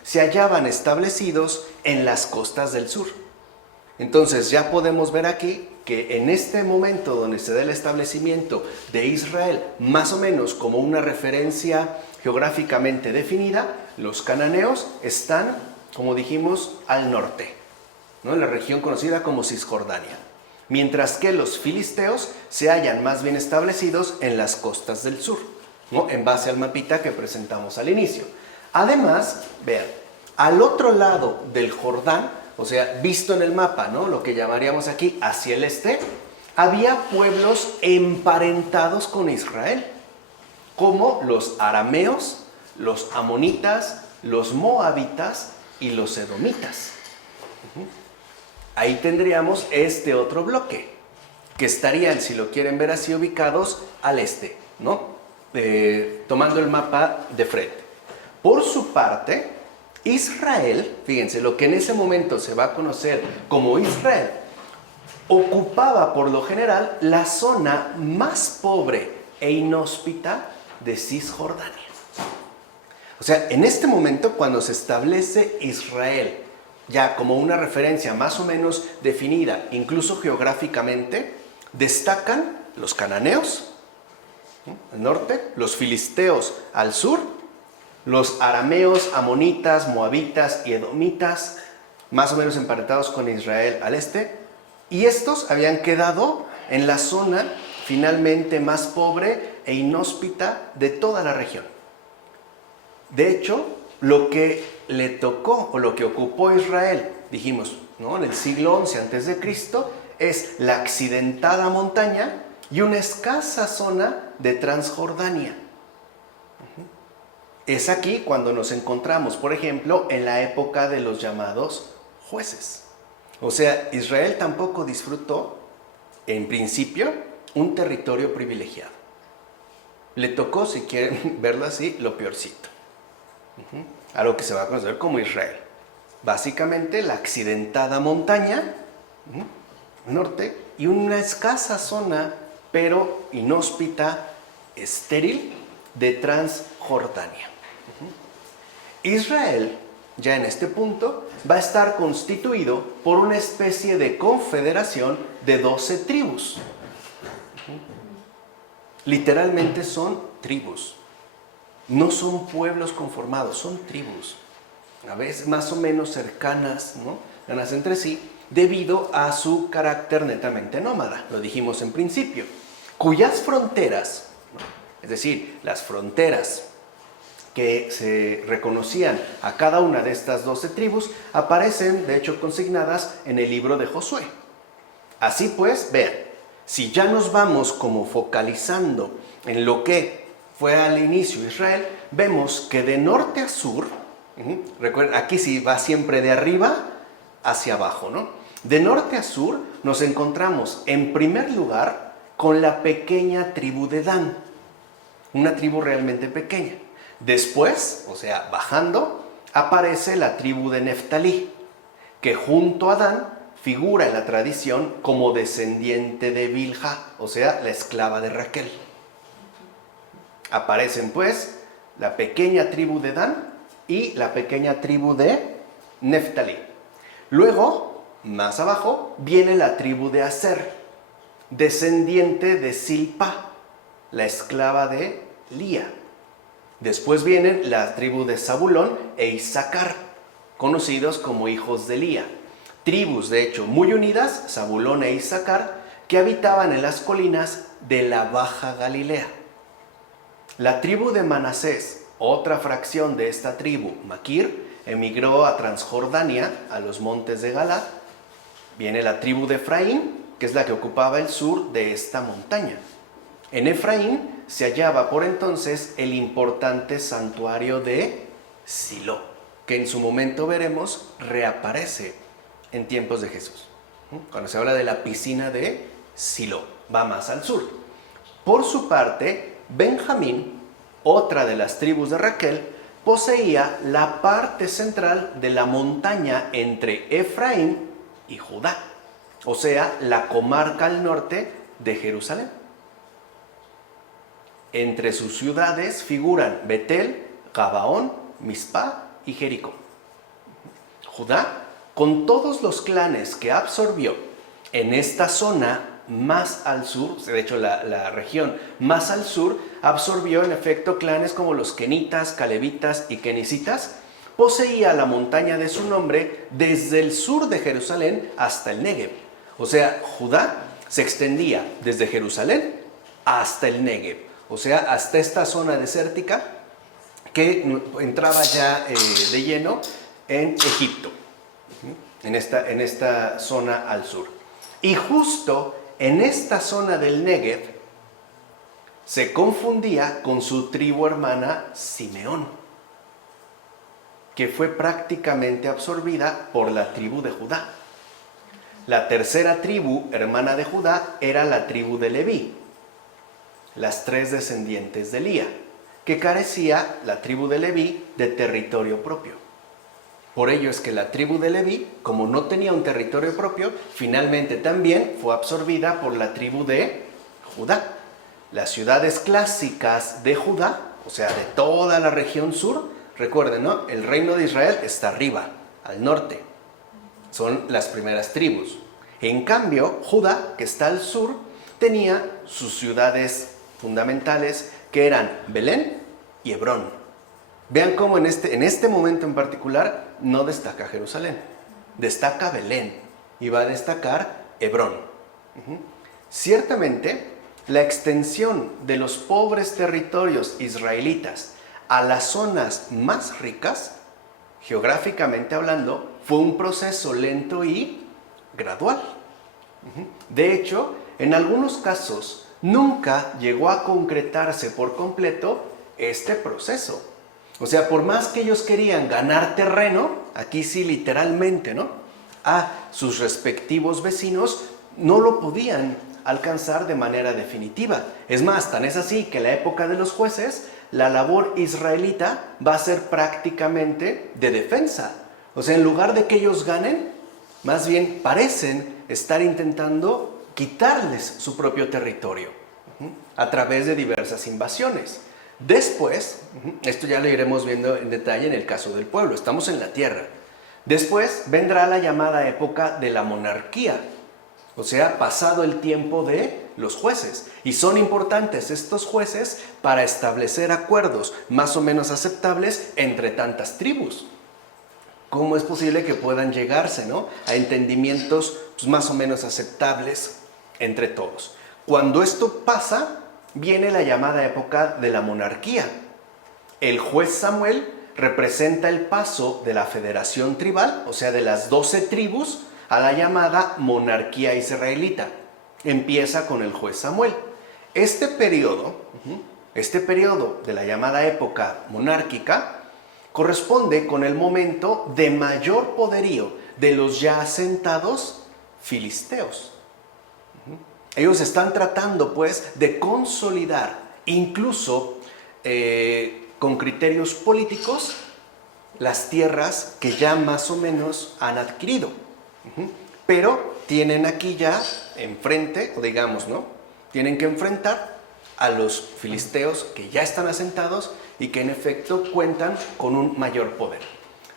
se hallaban establecidos en las costas del sur. Entonces ya podemos ver aquí que en este momento donde se da el establecimiento de Israel, más o menos como una referencia geográficamente definida, los cananeos están, como dijimos, al norte, ¿no?, en la región conocida como Cisjordania, mientras que los filisteos se hallan más bien establecidos en las costas del sur, ¿no?, en base al mapita que presentamos al inicio. Además, vean, al otro lado del Jordán, o sea, visto en el mapa, ¿no?, lo que llamaríamos aquí hacia el este, había pueblos emparentados con Israel, como los arameos, los amonitas, los moabitas y los edomitas. Ahí tendríamos este otro bloque, que estarían, si lo quieren ver así, ubicados al este, ¿no?, tomando el mapa de frente. Por su parte, Israel, fíjense, lo que en ese momento se va a conocer como Israel, ocupaba por lo general la zona más pobre e inhóspita de Cisjordania. O sea, en este momento, cuando se establece Israel ya como una referencia más o menos definida, incluso geográficamente, destacan los cananeos al norte, los filisteos al sur, los arameos, amonitas, moabitas y edomitas, más o menos emparentados con Israel al este, y estos habían quedado en la zona finalmente más pobre e inhóspita de toda la región. De hecho, lo que le tocó o lo que ocupó Israel, dijimos, ¿no?, en el siglo XI a.C., es la accidentada montaña y una escasa zona de Transjordania. Es aquí cuando nos encontramos, por ejemplo, en la época de los llamados jueces. O sea, Israel tampoco disfrutó, en principio, un territorio privilegiado. Le tocó, si quieren verlo así, lo peorcito. A lo que se va a conocer como Israel. Básicamente la accidentada montaña norte y una escasa zona, pero inhóspita, estéril, de Transjordania. Israel, ya en este punto, va a estar constituido por una especie de confederación de 12 tribus. Literalmente son tribus. No son pueblos conformados, son tribus. A veces más o menos cercanas, ¿no? Cercanas entre sí, debido a su carácter netamente nómada, lo dijimos en principio, cuyas fronteras, es decir, las fronteras que se reconocían a cada una de estas 12 tribus, aparecen de hecho consignadas en el libro de Josué. Así pues, vean, si ya nos vamos como focalizando en lo que fue al inicio Israel, vemos que de norte a sur, recuerden, aquí sí va siempre de arriba hacia abajo, ¿no? De norte a sur nos encontramos en primer lugar con la pequeña tribu de Dan, una tribu realmente pequeña. Después, o sea, bajando, aparece la tribu de Neftalí, que junto a Dan figura en la tradición como descendiente de Bilha, o sea, la esclava de Raquel. Aparecen pues la pequeña tribu de Dan y la pequeña tribu de Neftalí. Luego, más abajo, viene la tribu de Aser, descendiente de Silpa, la esclava de Lía. Después vienen la tribu de Zabulón e Issacar, conocidos como hijos de Lía. Tribus, de hecho, muy unidas, Zabulón e Issacar, que habitaban en las colinas de la Baja Galilea. La tribu de Manasés, otra fracción de esta tribu, Maquir, emigró a Transjordania, a los montes de Galaad. Viene la tribu de Efraín, que es la que ocupaba el sur de esta montaña. En Efraín se hallaba por entonces el importante santuario de Silo, que en su momento veremos reaparece en tiempos de Jesús. Cuando se habla de la piscina de Silo, va más al sur. Por su parte, Benjamín, otra de las tribus de Raquel, poseía la parte central de la montaña entre Efraín y Judá, o sea, la comarca al norte de Jerusalén. Entre sus ciudades figuran Betel, Gabaón, Mizpá y Jericó. Judá, con todos los clanes que absorbió en esta zona más al sur, de hecho la región más al sur, absorbió en efecto clanes como los kenitas, calebitas y kenicitas, poseía la montaña de su nombre desde el sur de Jerusalén hasta el Negev. O sea, Judá se extendía desde Jerusalén hasta el Negev. O sea, hasta esta zona desértica que entraba ya de lleno en Egipto, en esta zona al sur. Y justo en esta zona del Negev se confundía con su tribu hermana Simeón, que fue prácticamente absorbida por la tribu de Judá. La tercera tribu hermana de Judá era la tribu de Leví, las tres descendientes de Lía, que carecía la tribu de Leví de territorio propio. Por ello es que la tribu de Leví, como no tenía un territorio propio, finalmente también fue absorbida por la tribu de Judá. Las ciudades clásicas de Judá, o sea, de toda la región sur, recuerden, ¿no? El reino de Israel está arriba, al norte. Son las primeras tribus. En cambio, Judá, que está al sur, tenía sus ciudades fundamentales, que eran Belén y Hebrón. Vean cómo en este momento en particular no destaca Jerusalén, destaca Belén y va a destacar Hebrón. Ciertamente, la extensión de los pobres territorios israelitas a las zonas más ricas, geográficamente hablando, fue un proceso lento y gradual. De hecho, en algunos casos, nunca llegó a concretarse por completo este proceso. O sea, por más que ellos querían ganar terreno, aquí sí literalmente, ¿no?, a sus respectivos vecinos, no lo podían alcanzar de manera definitiva. Es más, tan es así que en la época de los jueces, la labor israelita va a ser prácticamente de defensa. O sea, en lugar de que ellos ganen, más bien parecen estar intentando quitarles su propio territorio a través de diversas invasiones. Después, esto ya lo iremos viendo en detalle en el caso del pueblo, estamos en la tierra. Después vendrá la llamada época de la monarquía, o sea, pasado el tiempo de los jueces. Y son importantes estos jueces para establecer acuerdos más o menos aceptables entre tantas tribus. ¿Cómo es posible que puedan llegarse, ¿no?, a entendimientos pues, más o menos aceptables entre todos? Cuando esto pasa, viene la llamada época de la monarquía. El juez Samuel representa el paso de la federación tribal, o sea, de las 12 tribus, a la llamada monarquía israelita. Empieza con el juez Samuel. Este periodo de la llamada época monárquica corresponde con el momento de mayor poderío de los ya asentados filisteos. Ellos están tratando, pues, de consolidar, incluso con criterios políticos, las tierras que ya más o menos han adquirido. Pero tienen aquí ya enfrente, o digamos, ¿no?, tienen que enfrentar a los filisteos que ya están asentados y que en efecto cuentan con un mayor poder.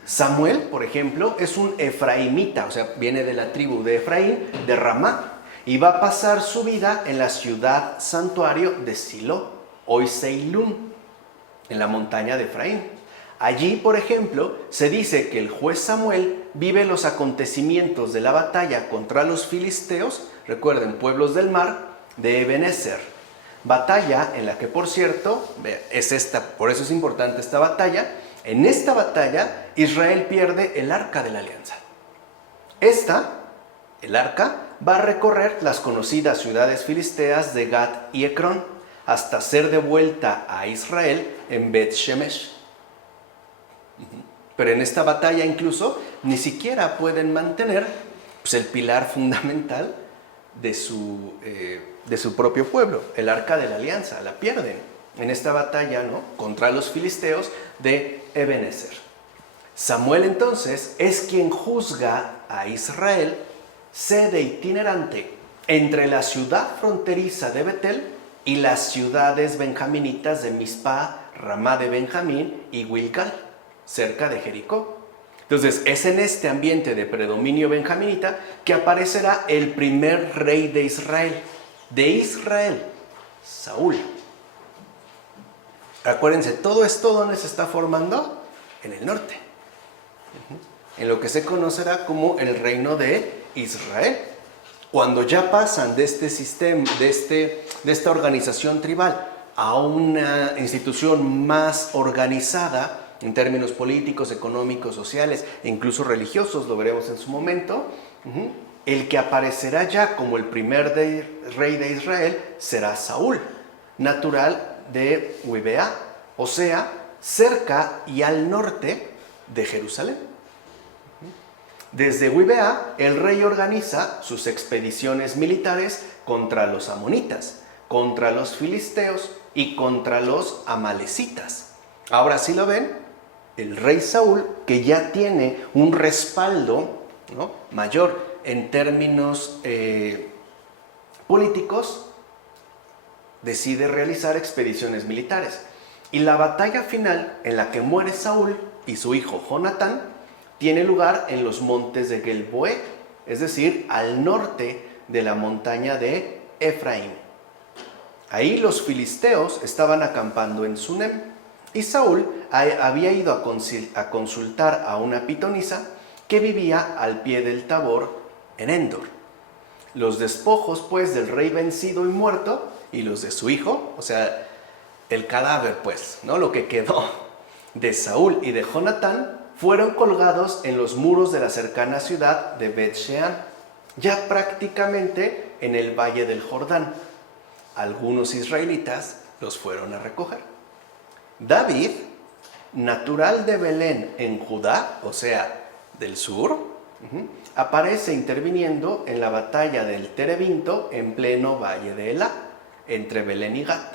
Samuel, por ejemplo, es un efraimita, o sea, viene de la tribu de Efraín, de Ramá, y va a pasar su vida en la ciudad santuario de Silo, hoy Seilún, en la montaña de Efraín. Allí, por ejemplo, se dice que el juez Samuel vive los acontecimientos de la batalla contra los filisteos, recuerden, pueblos del mar, de Ebenezer. Batalla en la que, por cierto, por eso es importante esta batalla. En esta batalla, Israel pierde el arca de la alianza. El arca, va a recorrer las conocidas ciudades filisteas de Gat y Ecrón, hasta ser devuelta a Israel en Bet Shemesh. Pero en esta batalla incluso ni siquiera pueden mantener pues, el pilar fundamental de su propio pueblo, el arca de la alianza. La pierden en esta batalla, ¿no?, contra los filisteos de Ebenezer. Samuel entonces es quien juzga a Israel, sede itinerante entre la ciudad fronteriza de Betel y las ciudades benjaminitas de Mizpah, Ramá de Benjamín y Gilgal, cerca de Jericó. Entonces, es en este ambiente de predominio benjaminita que aparecerá el primer rey de Israel, Saúl. Acuérdense, todo esto, ¿dónde se está formando? En el norte, en lo que se conocerá como el reino de Israel. Cuando ya pasan de este sistema, de esta organización tribal a una institución más organizada en términos políticos, económicos, sociales e incluso religiosos, lo veremos en su momento, el que aparecerá ya como el primer rey de Israel será Saúl, natural de Gibeá, o sea, cerca y al norte de Jerusalén. Desde Gibeá, el rey organiza sus expediciones militares contra los amonitas, contra los filisteos y contra los amalecitas. Ahora sí lo ven, el rey Saúl, que ya tiene un respaldo, ¿no?, mayor en términos políticos, decide realizar expediciones militares. Y la batalla final en la que muere Saúl y su hijo Jonatán tiene lugar en los montes de Gelboé, es decir, al norte de la montaña de Efraín. Ahí los filisteos estaban acampando en Sunem y Saúl había ido a consultar a una pitonisa que vivía al pie del Tabor en Endor. Los despojos, pues, del rey vencido y muerto y los de su hijo, o sea, el cadáver, pues, ¿no?, lo que quedó de Saúl y de Jonatán, fueron colgados en los muros de la cercana ciudad de Bet-Shean, ya prácticamente en el valle del Jordán. algunos israelitas los fueron a recoger. David, natural de Belén en Judá, o sea, del sur, aparece interviniendo en la batalla del Terebinto en pleno valle de Elá, entre Belén y Gat.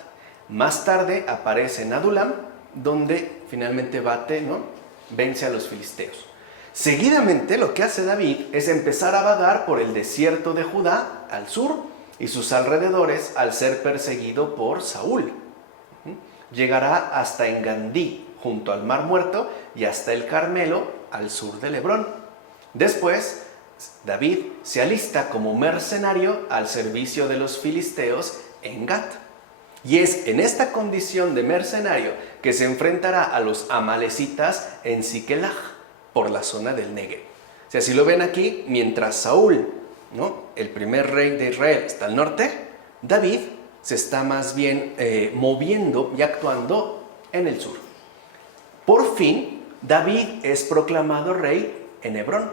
Más tarde aparece en Adulam, donde finalmente vence a los filisteos. Seguidamente lo que hace David es empezar a vagar por el desierto de Judá al sur y sus alrededores al ser perseguido por Saúl. Llegará hasta Engandí, junto al Mar Muerto, y hasta el Carmelo, al sur de Hebrón. Después, David se alista como mercenario al servicio de los filisteos en Gat. Y es en esta condición de mercenario que se enfrentará a los amalecitas en Siquelaj, por la zona del Negev. O sea, si lo ven aquí, mientras Saúl, el primer rey de Israel, está al norte, David se está más bien moviendo y actuando en el sur. Por fin, David es proclamado rey en Hebrón.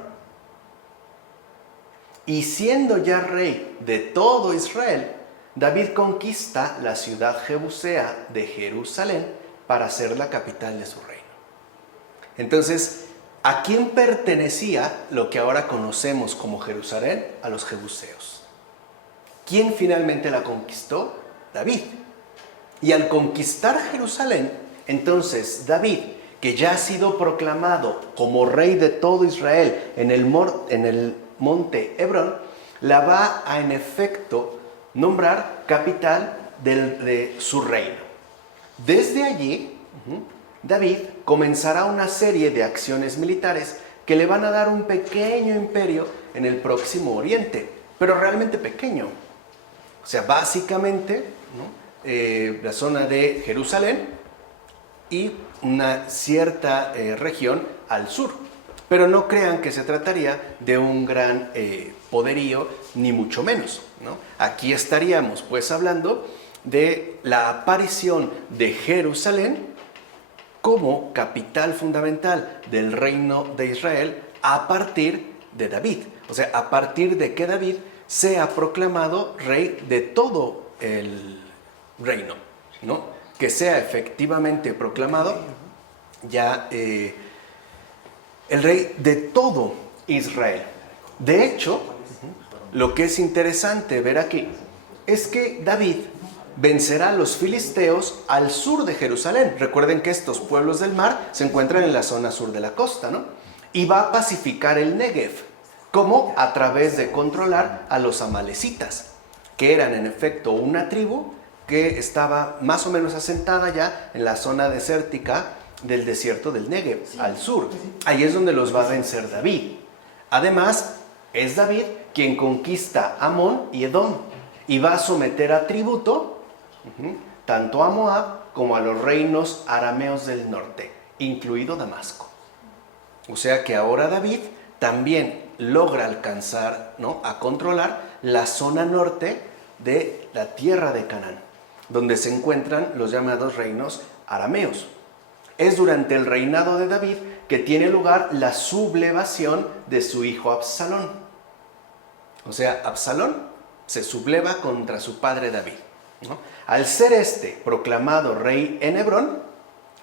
Y siendo ya rey de todo Israel, David conquista la ciudad jebusea de Jerusalén para ser la capital de su reino. Entonces, ¿a quién pertenecía lo que ahora conocemos como Jerusalén? A los jebuseos. ¿Quién finalmente la conquistó? David. Y al conquistar Jerusalén, entonces David, que ya ha sido proclamado como rey de todo Israel en el monte Hebrón, la va a en efecto nombrar capital de su reino. Desde allí, David comenzará una serie de acciones militares que le van a dar un pequeño imperio en el Próximo Oriente, pero realmente pequeño. O sea, básicamente, la zona de Jerusalén y una cierta región al sur. Pero no crean que se trataría de un gran poderío, ni mucho menos, Aquí estaríamos pues hablando de la aparición de Jerusalén como capital fundamental del reino de Israel a partir de David. O sea, a partir de que David sea proclamado rey de todo el reino, que sea efectivamente proclamado ya el rey de todo Israel. De hecho, lo que es interesante ver aquí es que David vencerá a los filisteos al sur de Jerusalén. Recuerden que estos pueblos del mar se encuentran en la zona sur de la costa, Y va a pacificar el Negev. ¿Cómo? A través de controlar a los amalecitas, que eran en efecto una tribu que estaba más o menos asentada ya en la zona desértica del desierto del Negev, al sur. Ahí es donde los va a vencer David. Además, es David quien conquista Amón y Edom y va a someter a tributo tanto a Moab como a los reinos arameos del norte, incluido Damasco. O sea que ahora David también logra alcanzar, a controlar la zona norte de la tierra de Canaán, donde se encuentran los llamados reinos arameos. Es durante el reinado de David que tiene lugar la sublevación de su hijo Absalón. O sea, Absalón se subleva contra su padre David. Al ser proclamado rey en Hebrón,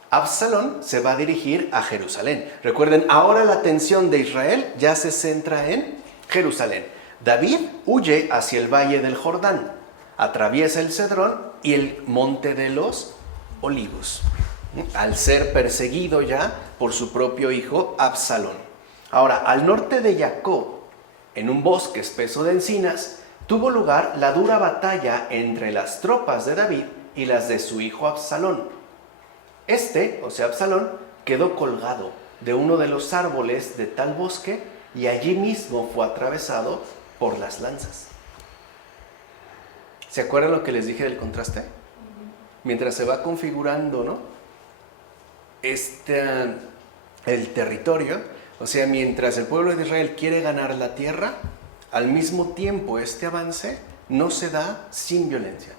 Absalón se va a dirigir a Jerusalén. Recuerden, ahora la atención de Israel ya se centra en Jerusalén. David huye hacia el valle del Jordán, atraviesa el Cedrón y el monte de los Olivos, al ser perseguido ya por su propio hijo Absalón. Ahora, al norte de Jacob, en un bosque espeso de encinas, tuvo lugar la dura batalla entre las tropas de David y las de su hijo Absalón. O sea, Absalón, quedó colgado de uno de los árboles de tal bosque y allí mismo fue atravesado por las lanzas. ¿Se acuerdan lo que les dije del contraste? Mientras se va configurando, el territorio, o sea, mientras el pueblo de Israel quiere ganar la tierra, al mismo tiempo este avance no se da sin violencia,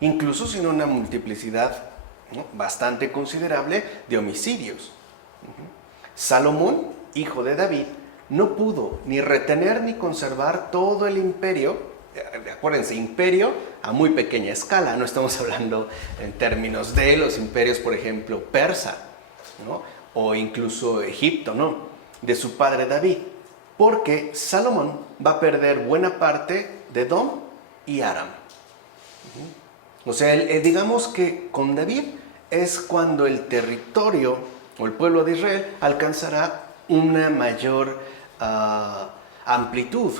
incluso sin una multiplicidad bastante considerable de homicidios. Salomón, hijo de David, no pudo ni retener ni conservar todo el imperio Acuérdense, imperio a muy pequeña escala, no estamos hablando en términos de los imperios, por ejemplo, persa, ¿no? O incluso Egipto, ¿no? De su padre David, porque Salomón va a perder buena parte de Edom y Aram. O sea, digamos que con David es cuando el territorio o el pueblo de Israel alcanzará una mayor amplitud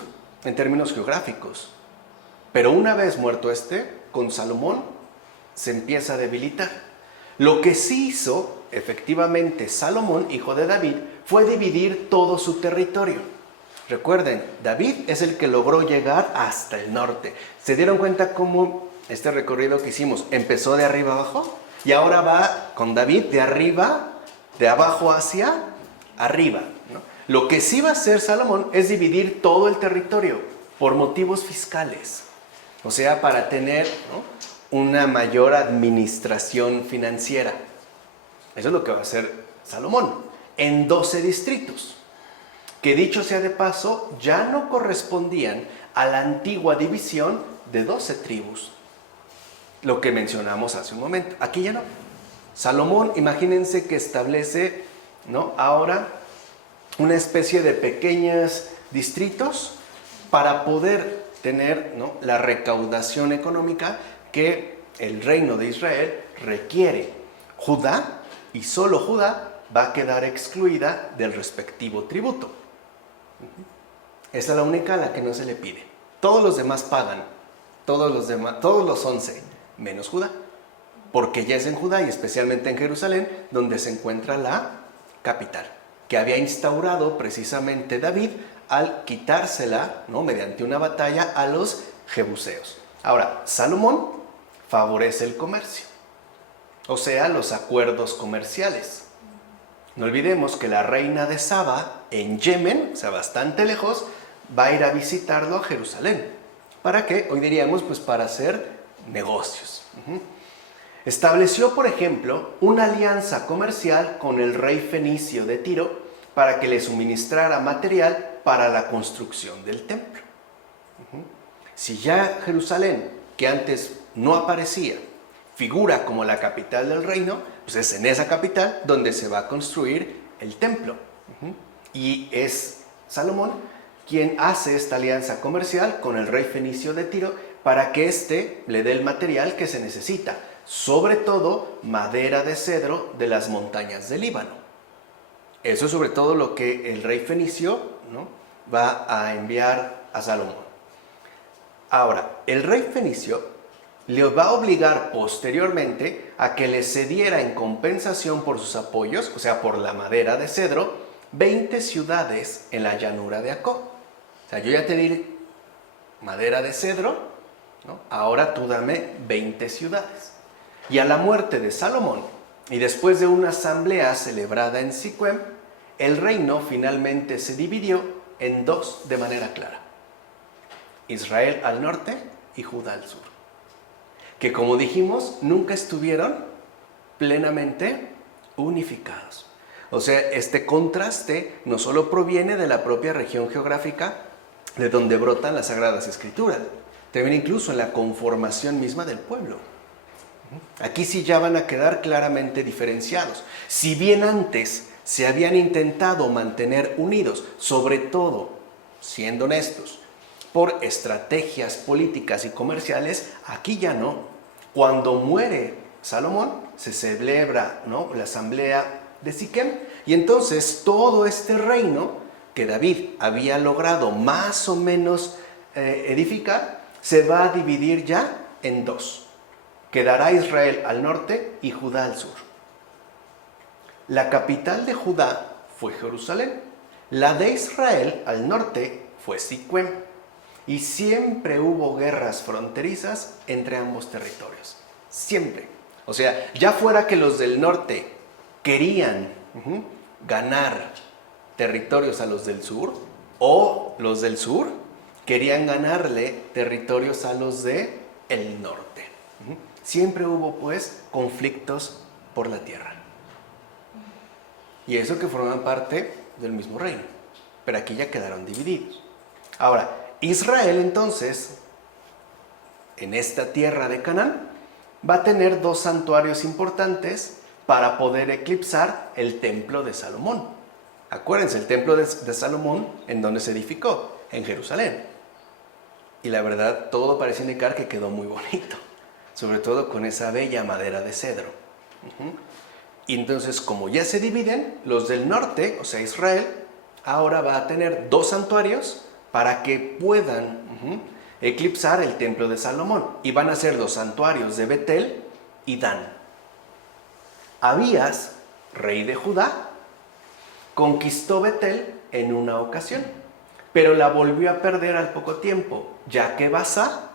en términos geográficos. Pero una vez muerto con Salomón se empieza a debilitar. Lo que sí hizo efectivamente Salomón, hijo de David, fue dividir todo su territorio. Recuerden, David es el que logró llegar hasta el norte. ¿Se dieron cuenta cómo este recorrido que hicimos empezó de arriba abajo? Y ahora va con David de arriba, de abajo hacia arriba, ¿no? Lo que sí va a hacer Salomón es dividir todo el territorio por motivos fiscales. O sea, para tener, ¿no?, una mayor administración financiera. Eso es lo que va a hacer Salomón en 12 distritos, que dicho sea de paso, ya no correspondían a la antigua división de 12 tribus, lo que mencionamos hace un momento. Aquí ya no. Salomón, imagínense que establece, ¿no?, ahora una especie de pequeños distritos para poder tener, ¿no?, la recaudación económica que el reino de Israel requiere. Judá, y solo Judá, va a quedar excluida del respectivo tributo. Esa es la única a la que no se le pide. Todos los demás pagan, todos los 11, menos Judá, porque ya es en Judá y especialmente en Jerusalén donde se encuentra la capital, que había instaurado precisamente David al quitársela, ¿no?, mediante una batalla a los jebuseos. Ahora, Salomón favorece el comercio, o sea, los acuerdos comerciales. No olvidemos que la reina de Saba en Yemen, o sea, bastante lejos, va a ir a visitarlo a Jerusalén. ¿Para qué? Hoy diríamos, pues para hacer negocios. Estableció, por ejemplo, una alianza comercial con el rey fenicio de Tiro para que le suministrara material para la construcción del templo. Si ya Jerusalén, que antes no aparecía, figura como la capital del reino, pues es en esa capital donde se va a construir el templo. Y es Salomón quien hace esta alianza comercial con el rey fenicio de Tiro para que éste le dé el material que se necesita, sobre todo madera de cedro de las montañas del Líbano. Eso es sobre todo lo que el rey fenicio, ¿no?, va a enviar a Salomón. Ahora, el rey fenicio le va a obligar posteriormente a que le cediera en compensación por sus apoyos, o sea, por la madera de cedro, 20 ciudades en la llanura de Acó. O sea, yo ya te di madera de cedro, ¿no?, ahora tú dame 20 ciudades. Y a la muerte de Salomón, y después de una asamblea celebrada en Siquem, el reino finalmente se dividió en dos de manera clara: Israel al norte y Judá al sur, que, como dijimos, nunca estuvieron plenamente unificados. O sea, este contraste no solo proviene de la propia región geográfica de donde brotan las Sagradas Escrituras, también incluso en la conformación misma del pueblo. Aquí sí ya van a quedar claramente diferenciados. Si bien antes se habían intentado mantener unidos, sobre todo, siendo honestos, por estrategias políticas y comerciales, aquí ya no. Cuando muere Salomón, se celebra, ¿no?, la asamblea de Siquem, y entonces todo este reino que David había logrado más o menos edificar, se va a dividir ya en dos. Quedará Israel al norte y Judá al sur. La capital de Judá fue Jerusalén. La de Israel al norte fue Siquem. Y siempre hubo guerras fronterizas entre ambos territorios. Siempre. O sea, ya fuera que los del norte querían ganar territorios a los del sur, o los del sur querían ganarle territorios a los del norte. Siempre hubo, pues, conflictos por la tierra. Y eso que forman parte del mismo reino. Pero aquí ya quedaron divididos. Ahora, Israel entonces en esta tierra de Canaán, va a tener dos santuarios importantes para poder eclipsar el templo de Salomón. Acuérdense, el templo de Salomón, ¿en dónde se edificó? En Jerusalén. Y la verdad, todo parece indicar que quedó muy bonito, sobre todo con esa bella madera de cedro. Y entonces, como ya se dividen, los del norte, o sea, Israel, ahora va a tener dos santuarios para que puedan eclipsar el templo de Salomón. Y van a ser los santuarios de Betel y Dan. Abías, rey de Judá, conquistó Betel en una ocasión, pero la volvió a perder al poco tiempo, ya que Basá,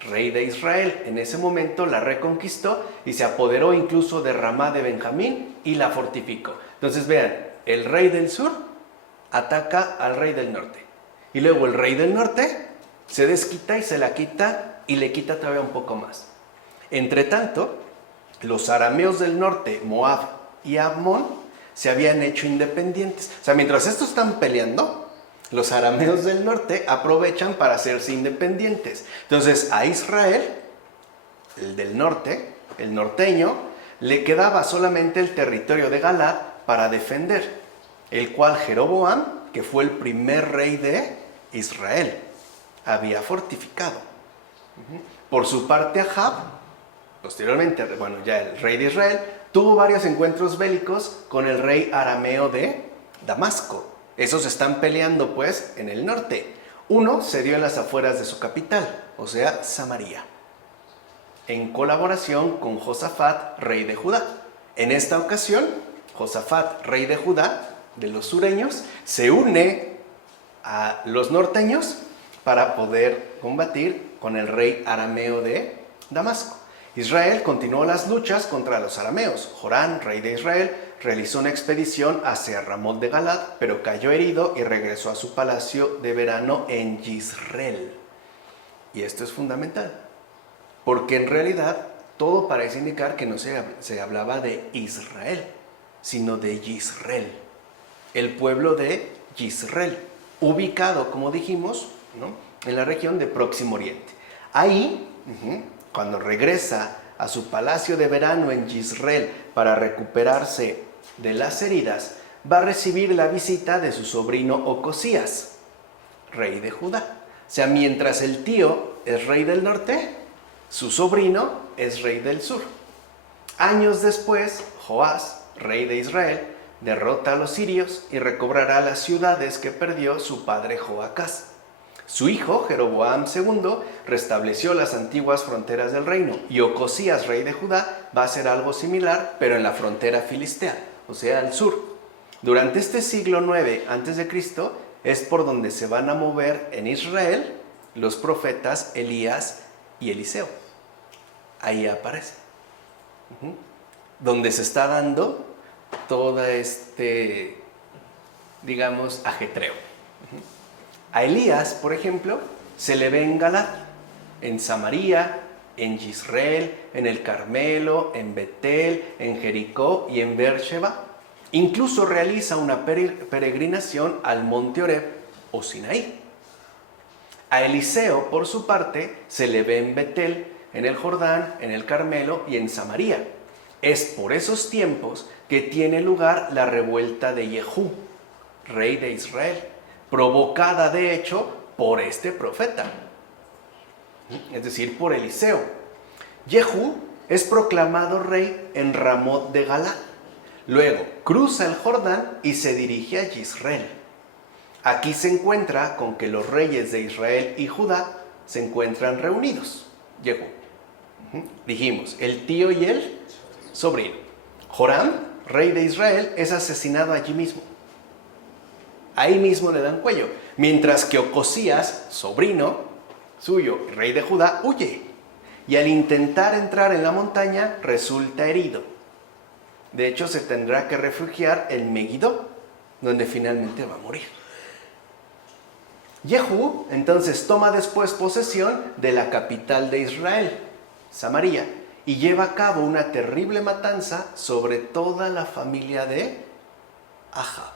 rey de Israel, en ese momento la reconquistó y se apoderó incluso de Ramá de Benjamín y la fortificó. Entonces vean, el rey del sur ataca al rey del norte. Y luego el rey del norte se desquita y se la quita y le quita todavía un poco más. Entre tanto, los arameos del norte, Moab y Amón, se habían hecho independientes. O sea, mientras estos están peleando, los arameos del norte aprovechan para hacerse independientes. Entonces, a Israel, el del norte, el norteño, le quedaba solamente el territorio de Galaad para defender, el cual Jeroboam, que fue el primer rey de Israel, había fortificado. Por su parte, Ahab, posteriormente, bueno, ya el rey de Israel, tuvo varios encuentros bélicos con el rey arameo de Damasco. Esos están peleando, pues, en el norte. Uno se dio en las afueras de su capital, o sea, Samaria, en colaboración con Josafat, rey de Judá. En esta ocasión, Josafat, rey de Judá, de los sureños, se une a los norteños para poder combatir con el rey arameo de Damasco. Israel continuó las luchas contra los arameos. Jorán, rey de Israel, realizó una expedición hacia Ramot de Galad, pero cayó herido y regresó a su palacio de verano en Yisreel. Y esto es fundamental, porque en realidad todo parece indicar que no se hablaba de Israel, sino de Yisreel, el pueblo de Yisreel, ubicado, como dijimos, ¿no?, en la región de Próximo Oriente. Ahí, cuando regresa a su palacio de verano en Yisreel para recuperarse de las heridas, va a recibir la visita de su sobrino Ocosías, rey de Judá. O sea, mientras el tío es rey del norte, su sobrino es rey del sur. Años después, Joás, rey de Israel, derrota a los sirios y recobrará las ciudades que perdió su padre Joacás. Su hijo, Jeroboam II, restableció las antiguas fronteras del reino, y Ocosías, rey de Judá, va a hacer algo similar, pero en la frontera filistea, o sea, al sur. Durante este siglo IX a.C. es por donde se van a mover en Israel los profetas Elías y Eliseo. Ahí aparece. Donde se está dando todo digamos, ajetreo. A Elías, por ejemplo, se le ve en Galad, en Samaria, en Yisreel, en el Carmelo, en Betel, en Jericó y en Beersheba. Incluso realiza una peregrinación al monte Horeb o Sinaí. A Eliseo, por su parte, se le ve en Betel, en el Jordán, en el Carmelo y en Samaria. Es por esos tiempos que tiene lugar la revuelta de Jehú, rey de Israel, provocada de hecho por este profeta, es decir, por Eliseo. Jehú es proclamado rey en Ramot de Galad. Luego cruza el Jordán y se dirige a Yisreel. Aquí se encuentra con que los reyes de Israel y Judá se encuentran reunidos. Jehú. Dijimos, el tío y el sobrino. Joram, rey de Israel, es asesinado allí mismo. Ahí mismo le dan cuello. Mientras que Ocosías, sobrino suyo, rey de Judá, huye. Y al intentar entrar en la montaña, resulta herido. De hecho, se tendrá que refugiar en Megiddo, donde finalmente va a morir. Jehú entonces toma después posesión de la capital de Israel, Samaria, y lleva a cabo una terrible matanza sobre toda la familia de Ahab.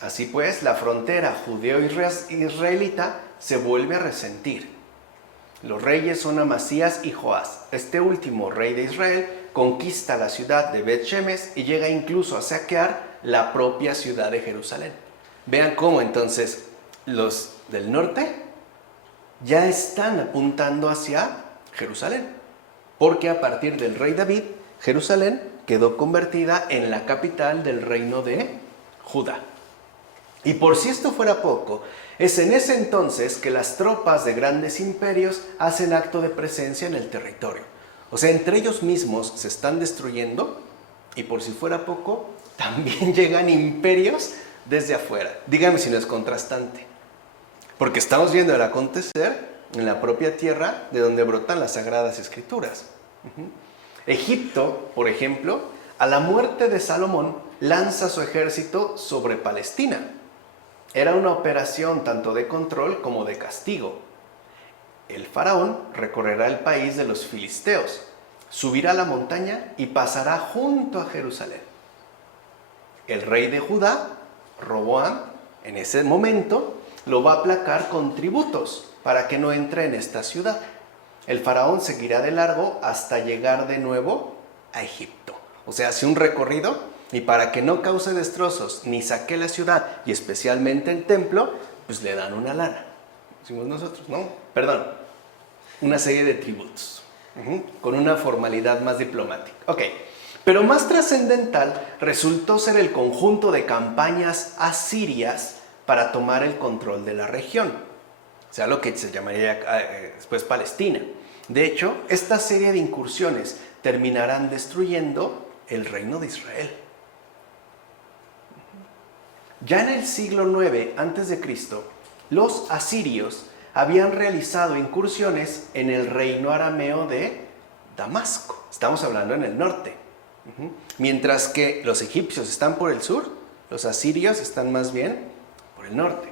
Así pues, la frontera judeo-israelita se vuelve a resentir. Los reyes son Amasías y Joás. Este último, rey de Israel, conquista la ciudad de Bet-Shemesh y llega incluso a saquear la propia ciudad de Jerusalén. Vean cómo entonces los del norte ya están apuntando hacia Jerusalén, porque a partir del rey David, Jerusalén quedó convertida en la capital del reino de Judá. Y por si esto fuera poco, es en ese entonces que las tropas de grandes imperios hacen acto de presencia en el territorio. O sea, entre ellos mismos se están destruyendo y por si fuera poco, también llegan imperios desde afuera. Díganme si no es contrastante. Porque estamos viendo el acontecer en la propia tierra de donde brotan las Sagradas Escrituras. Egipto, por ejemplo, a la muerte de Salomón, lanza su ejército sobre Palestina. Era una operación tanto de control como de castigo. El faraón recorrerá el país de los filisteos, subirá a la montaña y pasará junto a Jerusalén. El rey de Judá, Roboam, en ese momento, lo va a aplacar con tributos para que no entre en esta ciudad. El faraón seguirá de largo hasta llegar de nuevo a Egipto. O sea, hace un recorrido y para que no cause destrozos ni saque la ciudad y especialmente el templo, pues le dan una lana. Decimos nosotros, ¿no? Perdón, una serie de tributos, con una formalidad más diplomática. Ok, pero más trascendental resultó ser el conjunto de campañas asirias para tomar el control de la región, o sea, lo que se llamaría después Palestina. De hecho, esta serie de incursiones terminarán destruyendo el reino de Israel. Ya en el siglo IX a.C., los asirios habían realizado incursiones en el reino arameo de Damasco. Estamos hablando en el norte. Mientras que los egipcios están por el sur, los asirios están más bien por el norte.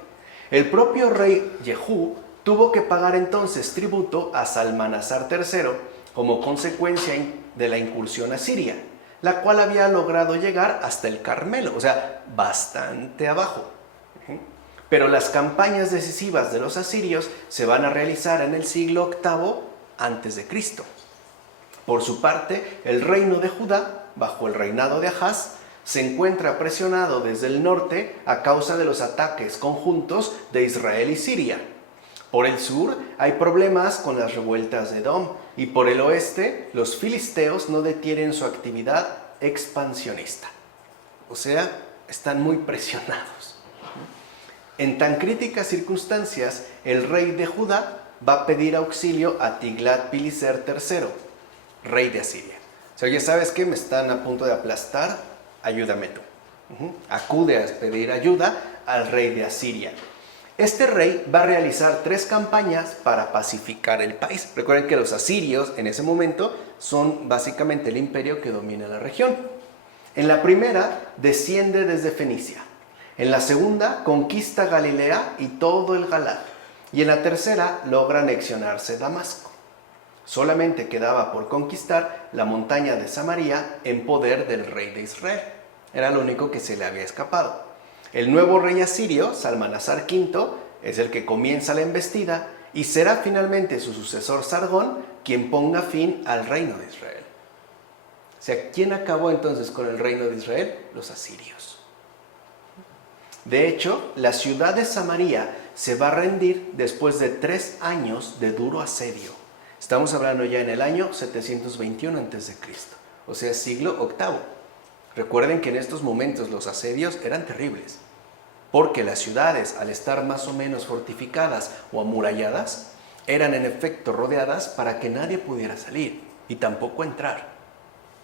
El propio rey Jehú tuvo que pagar entonces tributo a Salmanasar III como consecuencia de la incursión asiria, la cual había logrado llegar hasta el Carmelo, o sea, bastante abajo. Pero las campañas decisivas de los asirios se van a realizar en el siglo VIII a.C. Por su parte, el reino de Judá, bajo el reinado de Ahaz, se encuentra presionado desde el norte a causa de los ataques conjuntos de Israel y Siria. Por el sur hay problemas con las revueltas de Edom y por el oeste los filisteos no detienen su actividad expansionista. O sea, están muy presionados. En tan críticas circunstancias, el rey de Judá va a pedir auxilio a Tiglat-Pileser III, rey de Asiria. O sea, ya sabes que me están a punto de aplastar, ayúdame tú. Acude a pedir ayuda al rey de Asiria. Este rey va a realizar 3 campañas para pacificar el país. Recuerden que los asirios en ese momento son básicamente el imperio que domina la región. En la primera desciende desde Fenicia. En la segunda conquista Galilea y todo el Galad. Y en la tercera logra anexionarse Damasco. Solamente quedaba por conquistar la montaña de Samaria en poder del rey de Israel. Era lo único que se le había escapado. El nuevo rey asirio, Salmanasar V, es el que comienza la embestida y será finalmente su sucesor Sargón quien ponga fin al reino de Israel. O sea, ¿quién acabó entonces con el reino de Israel? Los asirios. De hecho, la ciudad de Samaria se va a rendir después de 3 años de duro asedio. Estamos hablando ya en el año 721 a.C., o sea, siglo VIII. Recuerden que en estos momentos los asedios eran terribles, porque las ciudades, al estar más o menos fortificadas o amuralladas, eran en efecto rodeadas para que nadie pudiera salir y tampoco entrar.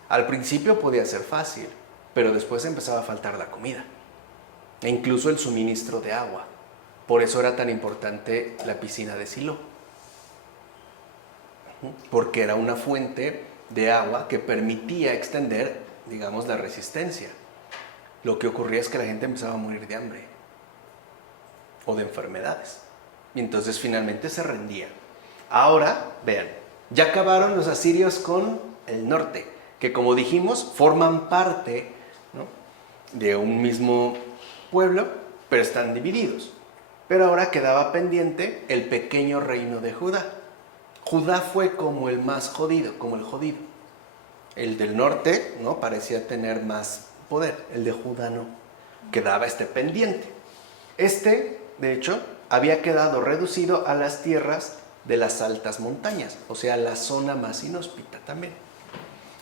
Al principio podía ser fácil, pero después empezaba a faltar la comida e incluso el suministro de agua. Por eso era tan importante la piscina de Silo, porque era una fuente de agua que permitía extender, digamos, la resistencia. Lo que ocurría es que la gente empezaba a morir de hambre o de enfermedades y entonces finalmente se rendía. Ahora, vean, ya acabaron los asirios con el norte, que como dijimos forman parte, ¿no?, de un mismo pueblo, pero están divididos. Pero ahora quedaba pendiente el pequeño reino de Judá. Judá fue como el más jodido, como el jodido. El del norte, ¿no?, parecía tener más poder, el de Judá no. Quedaba pendiente. De hecho, había quedado reducido a las tierras de las altas montañas, o sea, la zona más inhóspita también.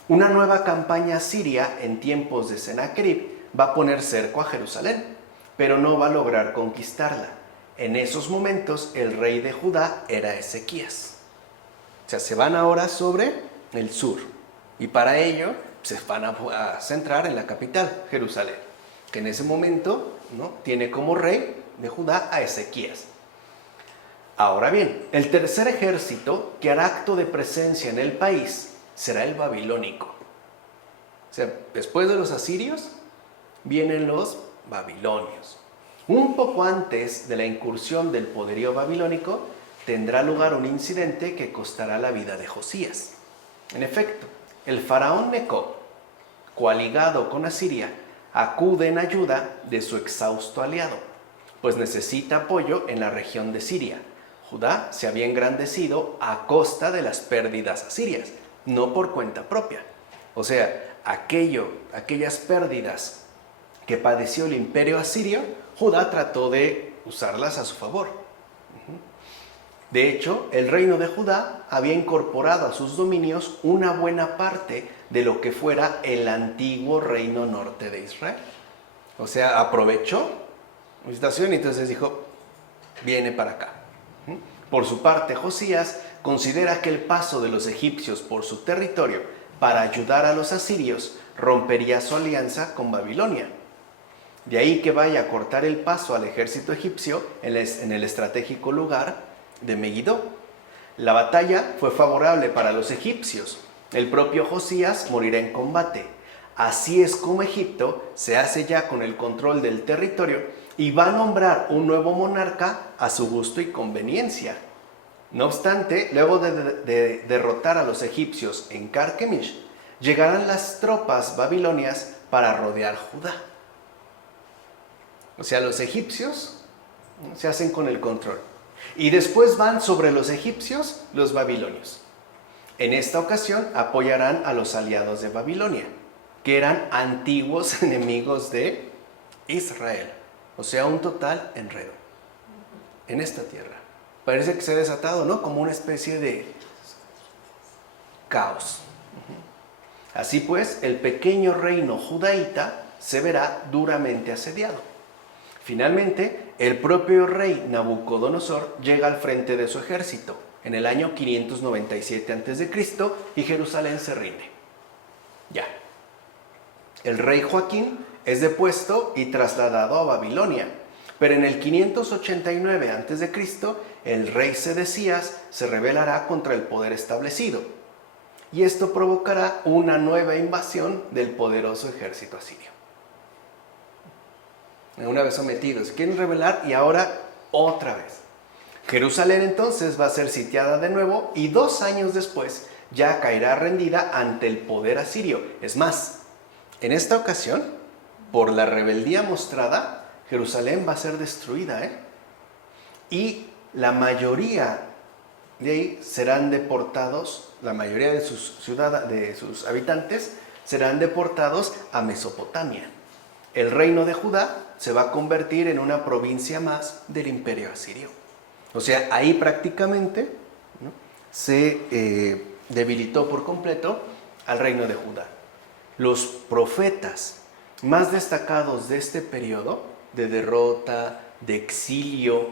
Una nueva campaña siria en tiempos de Sennacherib va a poner cerco a Jerusalén, pero no va a lograr conquistarla. En esos momentos el rey de Judá era Ezequías. O sea, se van ahora sobre el sur y para ello se van a centrar en la capital, Jerusalén, que en ese momento, ¿no?, tiene como rey de Judá a Ezequías. Ahora bien, el tercer ejército que hará acto de presencia en el país será el babilónico. O sea, después de los asirios vienen los babilonios. Un poco antes de la incursión del poderío babilónico tendrá lugar un incidente que costará la vida de Josías. En efecto, el faraón Neco, coaligado con Asiria, acude en ayuda de su exhausto aliado, pues necesita apoyo en la región de Siria. Judá se había engrandecido a costa de las pérdidas asirias, no por cuenta propia. O sea, aquellas pérdidas que padeció el imperio asirio, Judá trató de usarlas a su favor. De hecho, el reino de Judá había incorporado a sus dominios una buena parte de lo que fuera el antiguo reino norte de Israel. O sea, aprovechó la situación y entonces dijo, viene para acá. Por su parte, Josías considera que el paso de los egipcios por su territorio para ayudar a los asirios rompería su alianza con Babilonia. De ahí que vaya a cortar el paso al ejército egipcio en el estratégico lugar de Megiddo. La batalla fue favorable para los egipcios. El propio Josías morirá en combate. Así es como Egipto se hace ya con el control del territorio y va a nombrar un nuevo monarca a su gusto y conveniencia. No obstante, luego de derrotar a los egipcios en Carquemish, llegarán las tropas babilonias para rodear Judá. O sea, los egipcios se hacen con el control. Y después van sobre los egipcios los babilonios. En esta ocasión apoyarán a los aliados de Babilonia, que eran antiguos enemigos de Israel. O sea, un total enredo en esta tierra. Parece que se ha desatado, ¿no?, como una especie de caos. Así pues, el pequeño reino judaíta se verá duramente asediado. Finalmente, el propio rey Nabucodonosor llega al frente de su ejército en el año 597 a.C. y Jerusalén se rinde. Ya. El rey Joaquín es depuesto y trasladado a Babilonia, pero en el 589 a.C. el rey Sedecías se rebelará contra el poder establecido, y esto provocará una nueva invasión del poderoso ejército asirio. Una vez sometidos, quieren rebelar y ahora otra vez. Jerusalén entonces va a ser sitiada de nuevo y 2 años después ya caerá rendida ante el poder asirio. Es más, en esta ocasión, por la rebeldía mostrada, Jerusalén va a ser destruida, y la mayoría de ahí serán deportados, la mayoría de sus habitantes serán deportados a Mesopotamia. El reino de Judá se va a convertir en una provincia más del imperio asirio. O sea, ahí prácticamente, ¿no?, se debilitó por completo al reino de Judá. Los profetas más destacados de este periodo de derrota, de exilio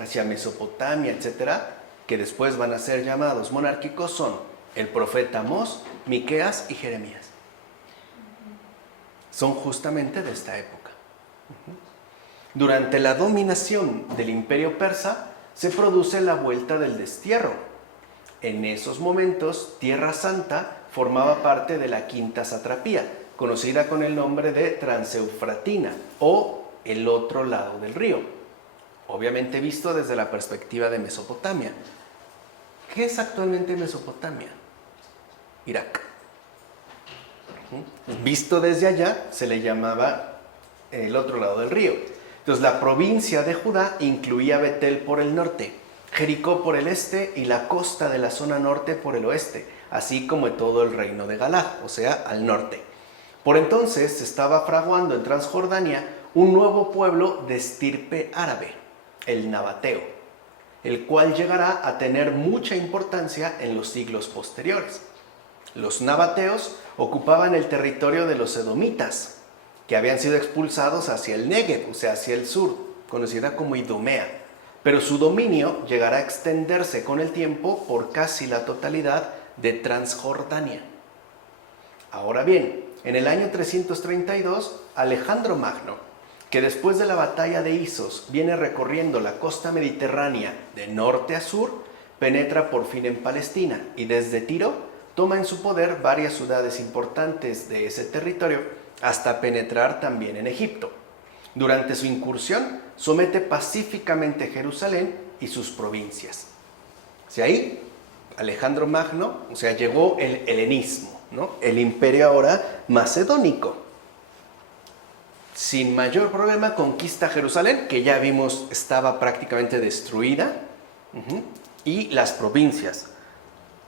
hacia Mesopotamia, etcétera, que después van a ser llamados monárquicos, son el profeta Amós, Miqueas y Jeremías. Son justamente de esta época. Durante la dominación del imperio persa se produce la vuelta del destierro. En esos momentos, Tierra Santa formaba parte de la quinta satrapía, conocida con el nombre de Transeufratina o el otro lado del río, obviamente visto desde la perspectiva de Mesopotamia. ¿Qué es actualmente Mesopotamia? Irak. Visto desde allá, se le llamaba el otro lado del río. Entonces, la provincia de Judá incluía Betel por el norte, Jericó por el este y la costa de la zona norte por el oeste, así como todo el reino de Galaad, o sea, al norte. Por entonces se estaba fraguando en Transjordania un nuevo pueblo de estirpe árabe, el nabateo, el cual llegará a tener mucha importancia en los siglos posteriores. Los nabateos ocupaban el territorio de los edomitas, que habían sido expulsados hacia el Negev, o sea, hacia el sur, conocida como Idumea. Pero su dominio llegará a extenderse con el tiempo por casi la totalidad de Transjordania. Ahora bien, en el año 332, Alejandro Magno, que después de la batalla de Isos viene recorriendo la costa mediterránea de norte a sur, penetra por fin en Palestina y desde Tiro toma en su poder varias ciudades importantes de ese territorio hasta penetrar también en Egipto. Durante su incursión, somete pacíficamente Jerusalén y sus provincias. Ahí, Alejandro Magno, llegó el helenismo, ¿no? El imperio ahora macedónico. Sin mayor problema conquista Jerusalén, que ya vimos estaba prácticamente destruida, y las provincias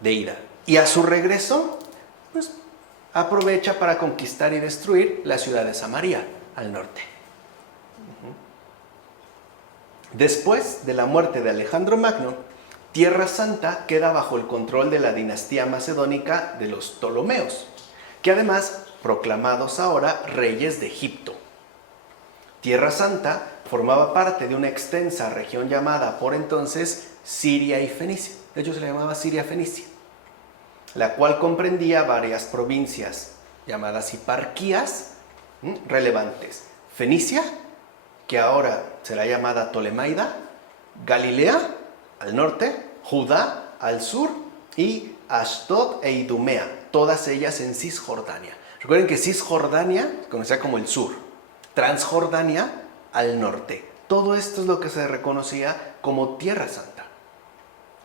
de ida. Y a su regreso, pues aprovecha para conquistar y destruir la ciudad de Samaria, al norte. Después de la muerte de Alejandro Magno, Tierra Santa queda bajo el control de la dinastía macedónica de los Ptolomeos, que además proclamados ahora reyes de Egipto. Tierra Santa formaba parte de una extensa región llamada por entonces Siria y Fenicia. De hecho se le llamaba Siria Fenicia, la cual comprendía varias provincias llamadas hiparquías relevantes. Fenicia, que ahora será llamada Ptolemaida, Galilea al norte, Judá al sur y Ashdod e Idumea, todas ellas en Cisjordania. Recuerden que Cisjordania se conocía como el sur, Transjordania al norte. Todo esto es lo que se reconocía como Tierra Santa,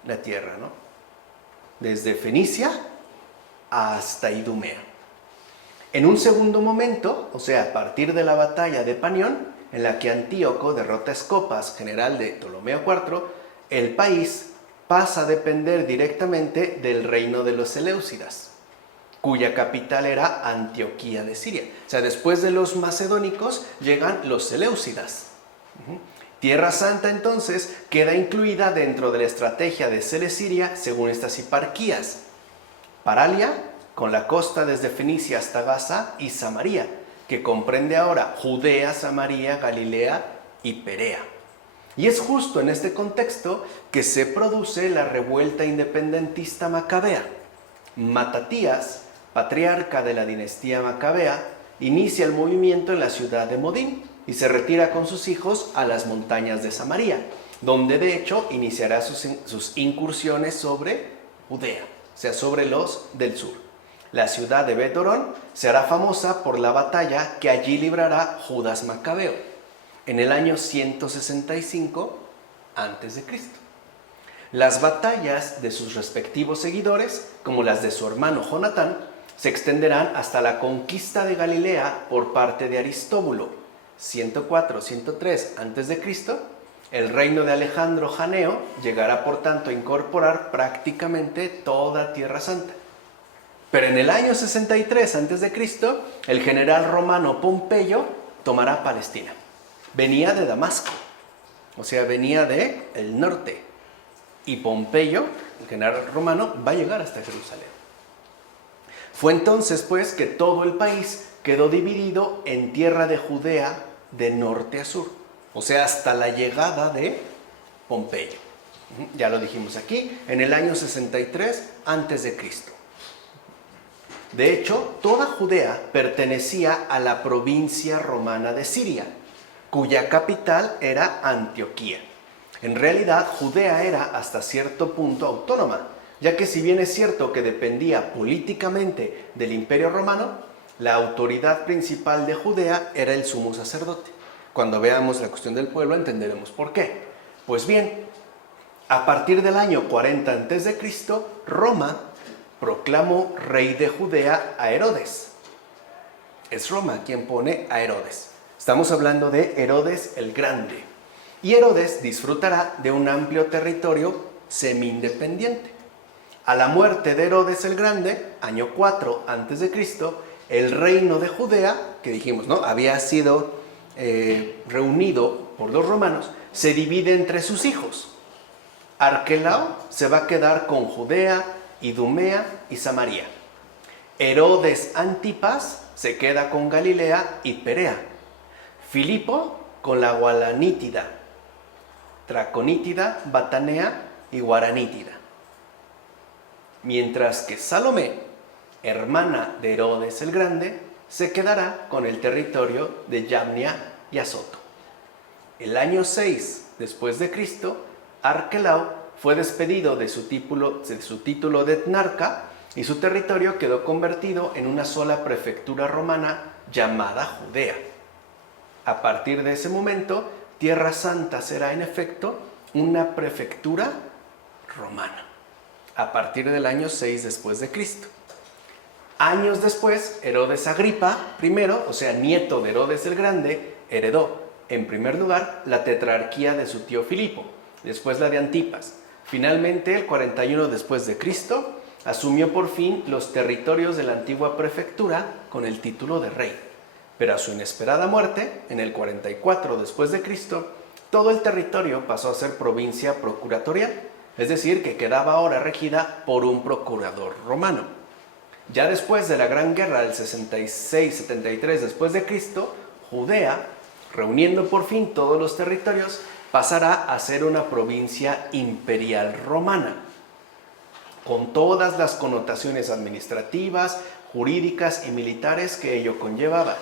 la tierra, ¿no? Desde Fenicia hasta Idumea. En un segundo momento, o sea, a partir de la batalla de Panión, en la que Antíoco derrota a Escopas, general de Ptolomeo IV, el país pasa a depender directamente del reino de los Seleucidas, cuya capital era Antioquía de Siria. O sea, después de los macedónicos llegan los Seleucidas. Tierra Santa entonces queda incluida dentro de la estrategia de Celesiria según estas hiparquías. Paralia, con la costa desde Fenicia hasta Gaza, y Samaria, que comprende ahora Judea, Samaria, Galilea y Perea. Y es justo en este contexto que se produce la revuelta independentista macabea. Matatías, patriarca de la dinastía macabea, inicia el movimiento en la ciudad de Modín y se retira con sus hijos a las montañas de Samaria, donde de hecho iniciará sus incursiones sobre Judea, o sea, sobre los del sur. La ciudad de Bet-Horón se hará famosa por la batalla que allí librará Judas Macabeo en el año 165 a.C. Las batallas de sus respectivos seguidores, como las de su hermano Jonatán, se extenderán hasta la conquista de Galilea por parte de Aristóbulo, 104-103 a.C. El reino de Alejandro Janeo llegará por tanto a incorporar prácticamente toda Tierra Santa. Pero en el año 63 a.C., el general romano Pompeyo tomará Palestina. Venía de Damasco, o sea, venía del norte. Y Pompeyo, el general romano, va a llegar hasta Jerusalén. Fue entonces, pues, que todo el país quedó dividido en tierra de Judea de norte a sur, o sea, hasta la llegada de Pompeyo. Ya lo dijimos aquí, en el año 63 a.C. De hecho, toda Judea pertenecía a la provincia romana de Siria, cuya capital era Antioquía. En realidad, Judea era hasta cierto punto autónoma, ya que si bien es cierto que dependía políticamente del Imperio Romano, la autoridad principal de Judea era el sumo sacerdote. Cuando veamos la cuestión del pueblo entenderemos por qué. Pues bien, a partir del año 40 a.C., Roma proclamó rey de Judea a Herodes. Es Roma quien pone a Herodes. Estamos hablando de Herodes el Grande. y Herodes disfrutará de un amplio territorio semi-independiente. A la muerte de Herodes el Grande, año 4 a.C., el reino de Judea, que dijimos, ¿no?, había sido reunido por los romanos, se divide entre sus hijos. Arquelao se va a quedar con Judea, Idumea y Samaria. Herodes Antipas se queda con Galilea y Perea. Filipo con la Gualanítida, Traconítida, Batanea y Guaranítida. Mientras que Salomé, hermana de Herodes el Grande, se quedará con el territorio de Yamnia y Azoto. El año 6 después de Cristo, Arquelao fue despedido de su título de etnarca y su territorio quedó convertido en una sola prefectura romana llamada Judea. A partir de ese momento, Tierra Santa será en efecto una prefectura romana, a partir del año 6 después de Cristo. Años después, Herodes Agripa I, o sea, nieto de Herodes el Grande, heredó, en primer lugar, la tetrarquía de su tío Filipo, después la de Antipas. Finalmente, el 41 después de Cristo, asumió por fin los territorios de la antigua prefectura con el título de rey. Pero a su inesperada muerte, en el 44 después de Cristo, todo el territorio pasó a ser provincia procuratorial, es decir, que quedaba ahora regida por un procurador romano. Ya después de la Gran Guerra del 66-73 después de Cristo, Judea, reuniendo por fin todos los territorios, pasará a ser una provincia imperial romana, con todas las connotaciones administrativas, jurídicas y militares que ello conllevaba.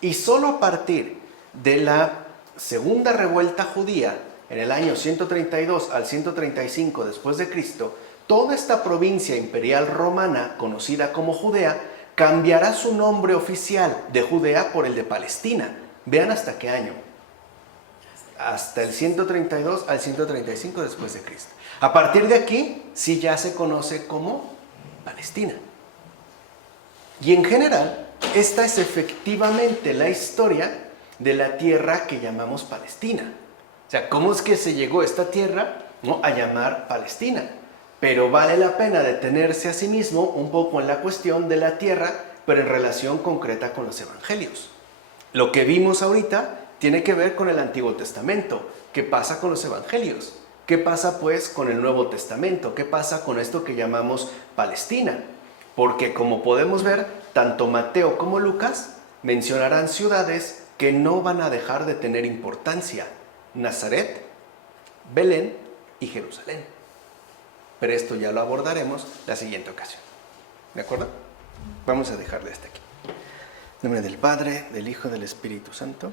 Y solo a partir de la segunda revuelta judía, en el año 132 al 135 después de Cristo, toda esta provincia imperial romana, conocida como Judea, cambiará su nombre oficial de Judea por el de Palestina. Vean hasta qué año. Hasta el 132 al 135 después de Cristo. A partir de aquí, sí ya se conoce como Palestina. Y en general, esta es efectivamente la historia de la tierra que llamamos Palestina. O sea, ¿cómo es que se llegó esta tierra, ¿no?, a llamar Palestina? Pero vale la pena detenerse a sí mismo un poco en la cuestión de la tierra, pero en relación concreta con los evangelios. Lo que vimos ahorita tiene que ver con el Antiguo Testamento. ¿Qué pasa con los evangelios? ¿Qué pasa pues con el Nuevo Testamento? ¿Qué pasa con esto que llamamos Palestina? Porque como podemos ver, tanto Mateo como Lucas mencionarán ciudades que no van a dejar de tener importancia: Nazaret, Belén y Jerusalén. Pero esto ya lo abordaremos la siguiente ocasión. ¿De acuerdo? Vamos a dejarle hasta aquí. En nombre del Padre, del Hijo y del Espíritu Santo.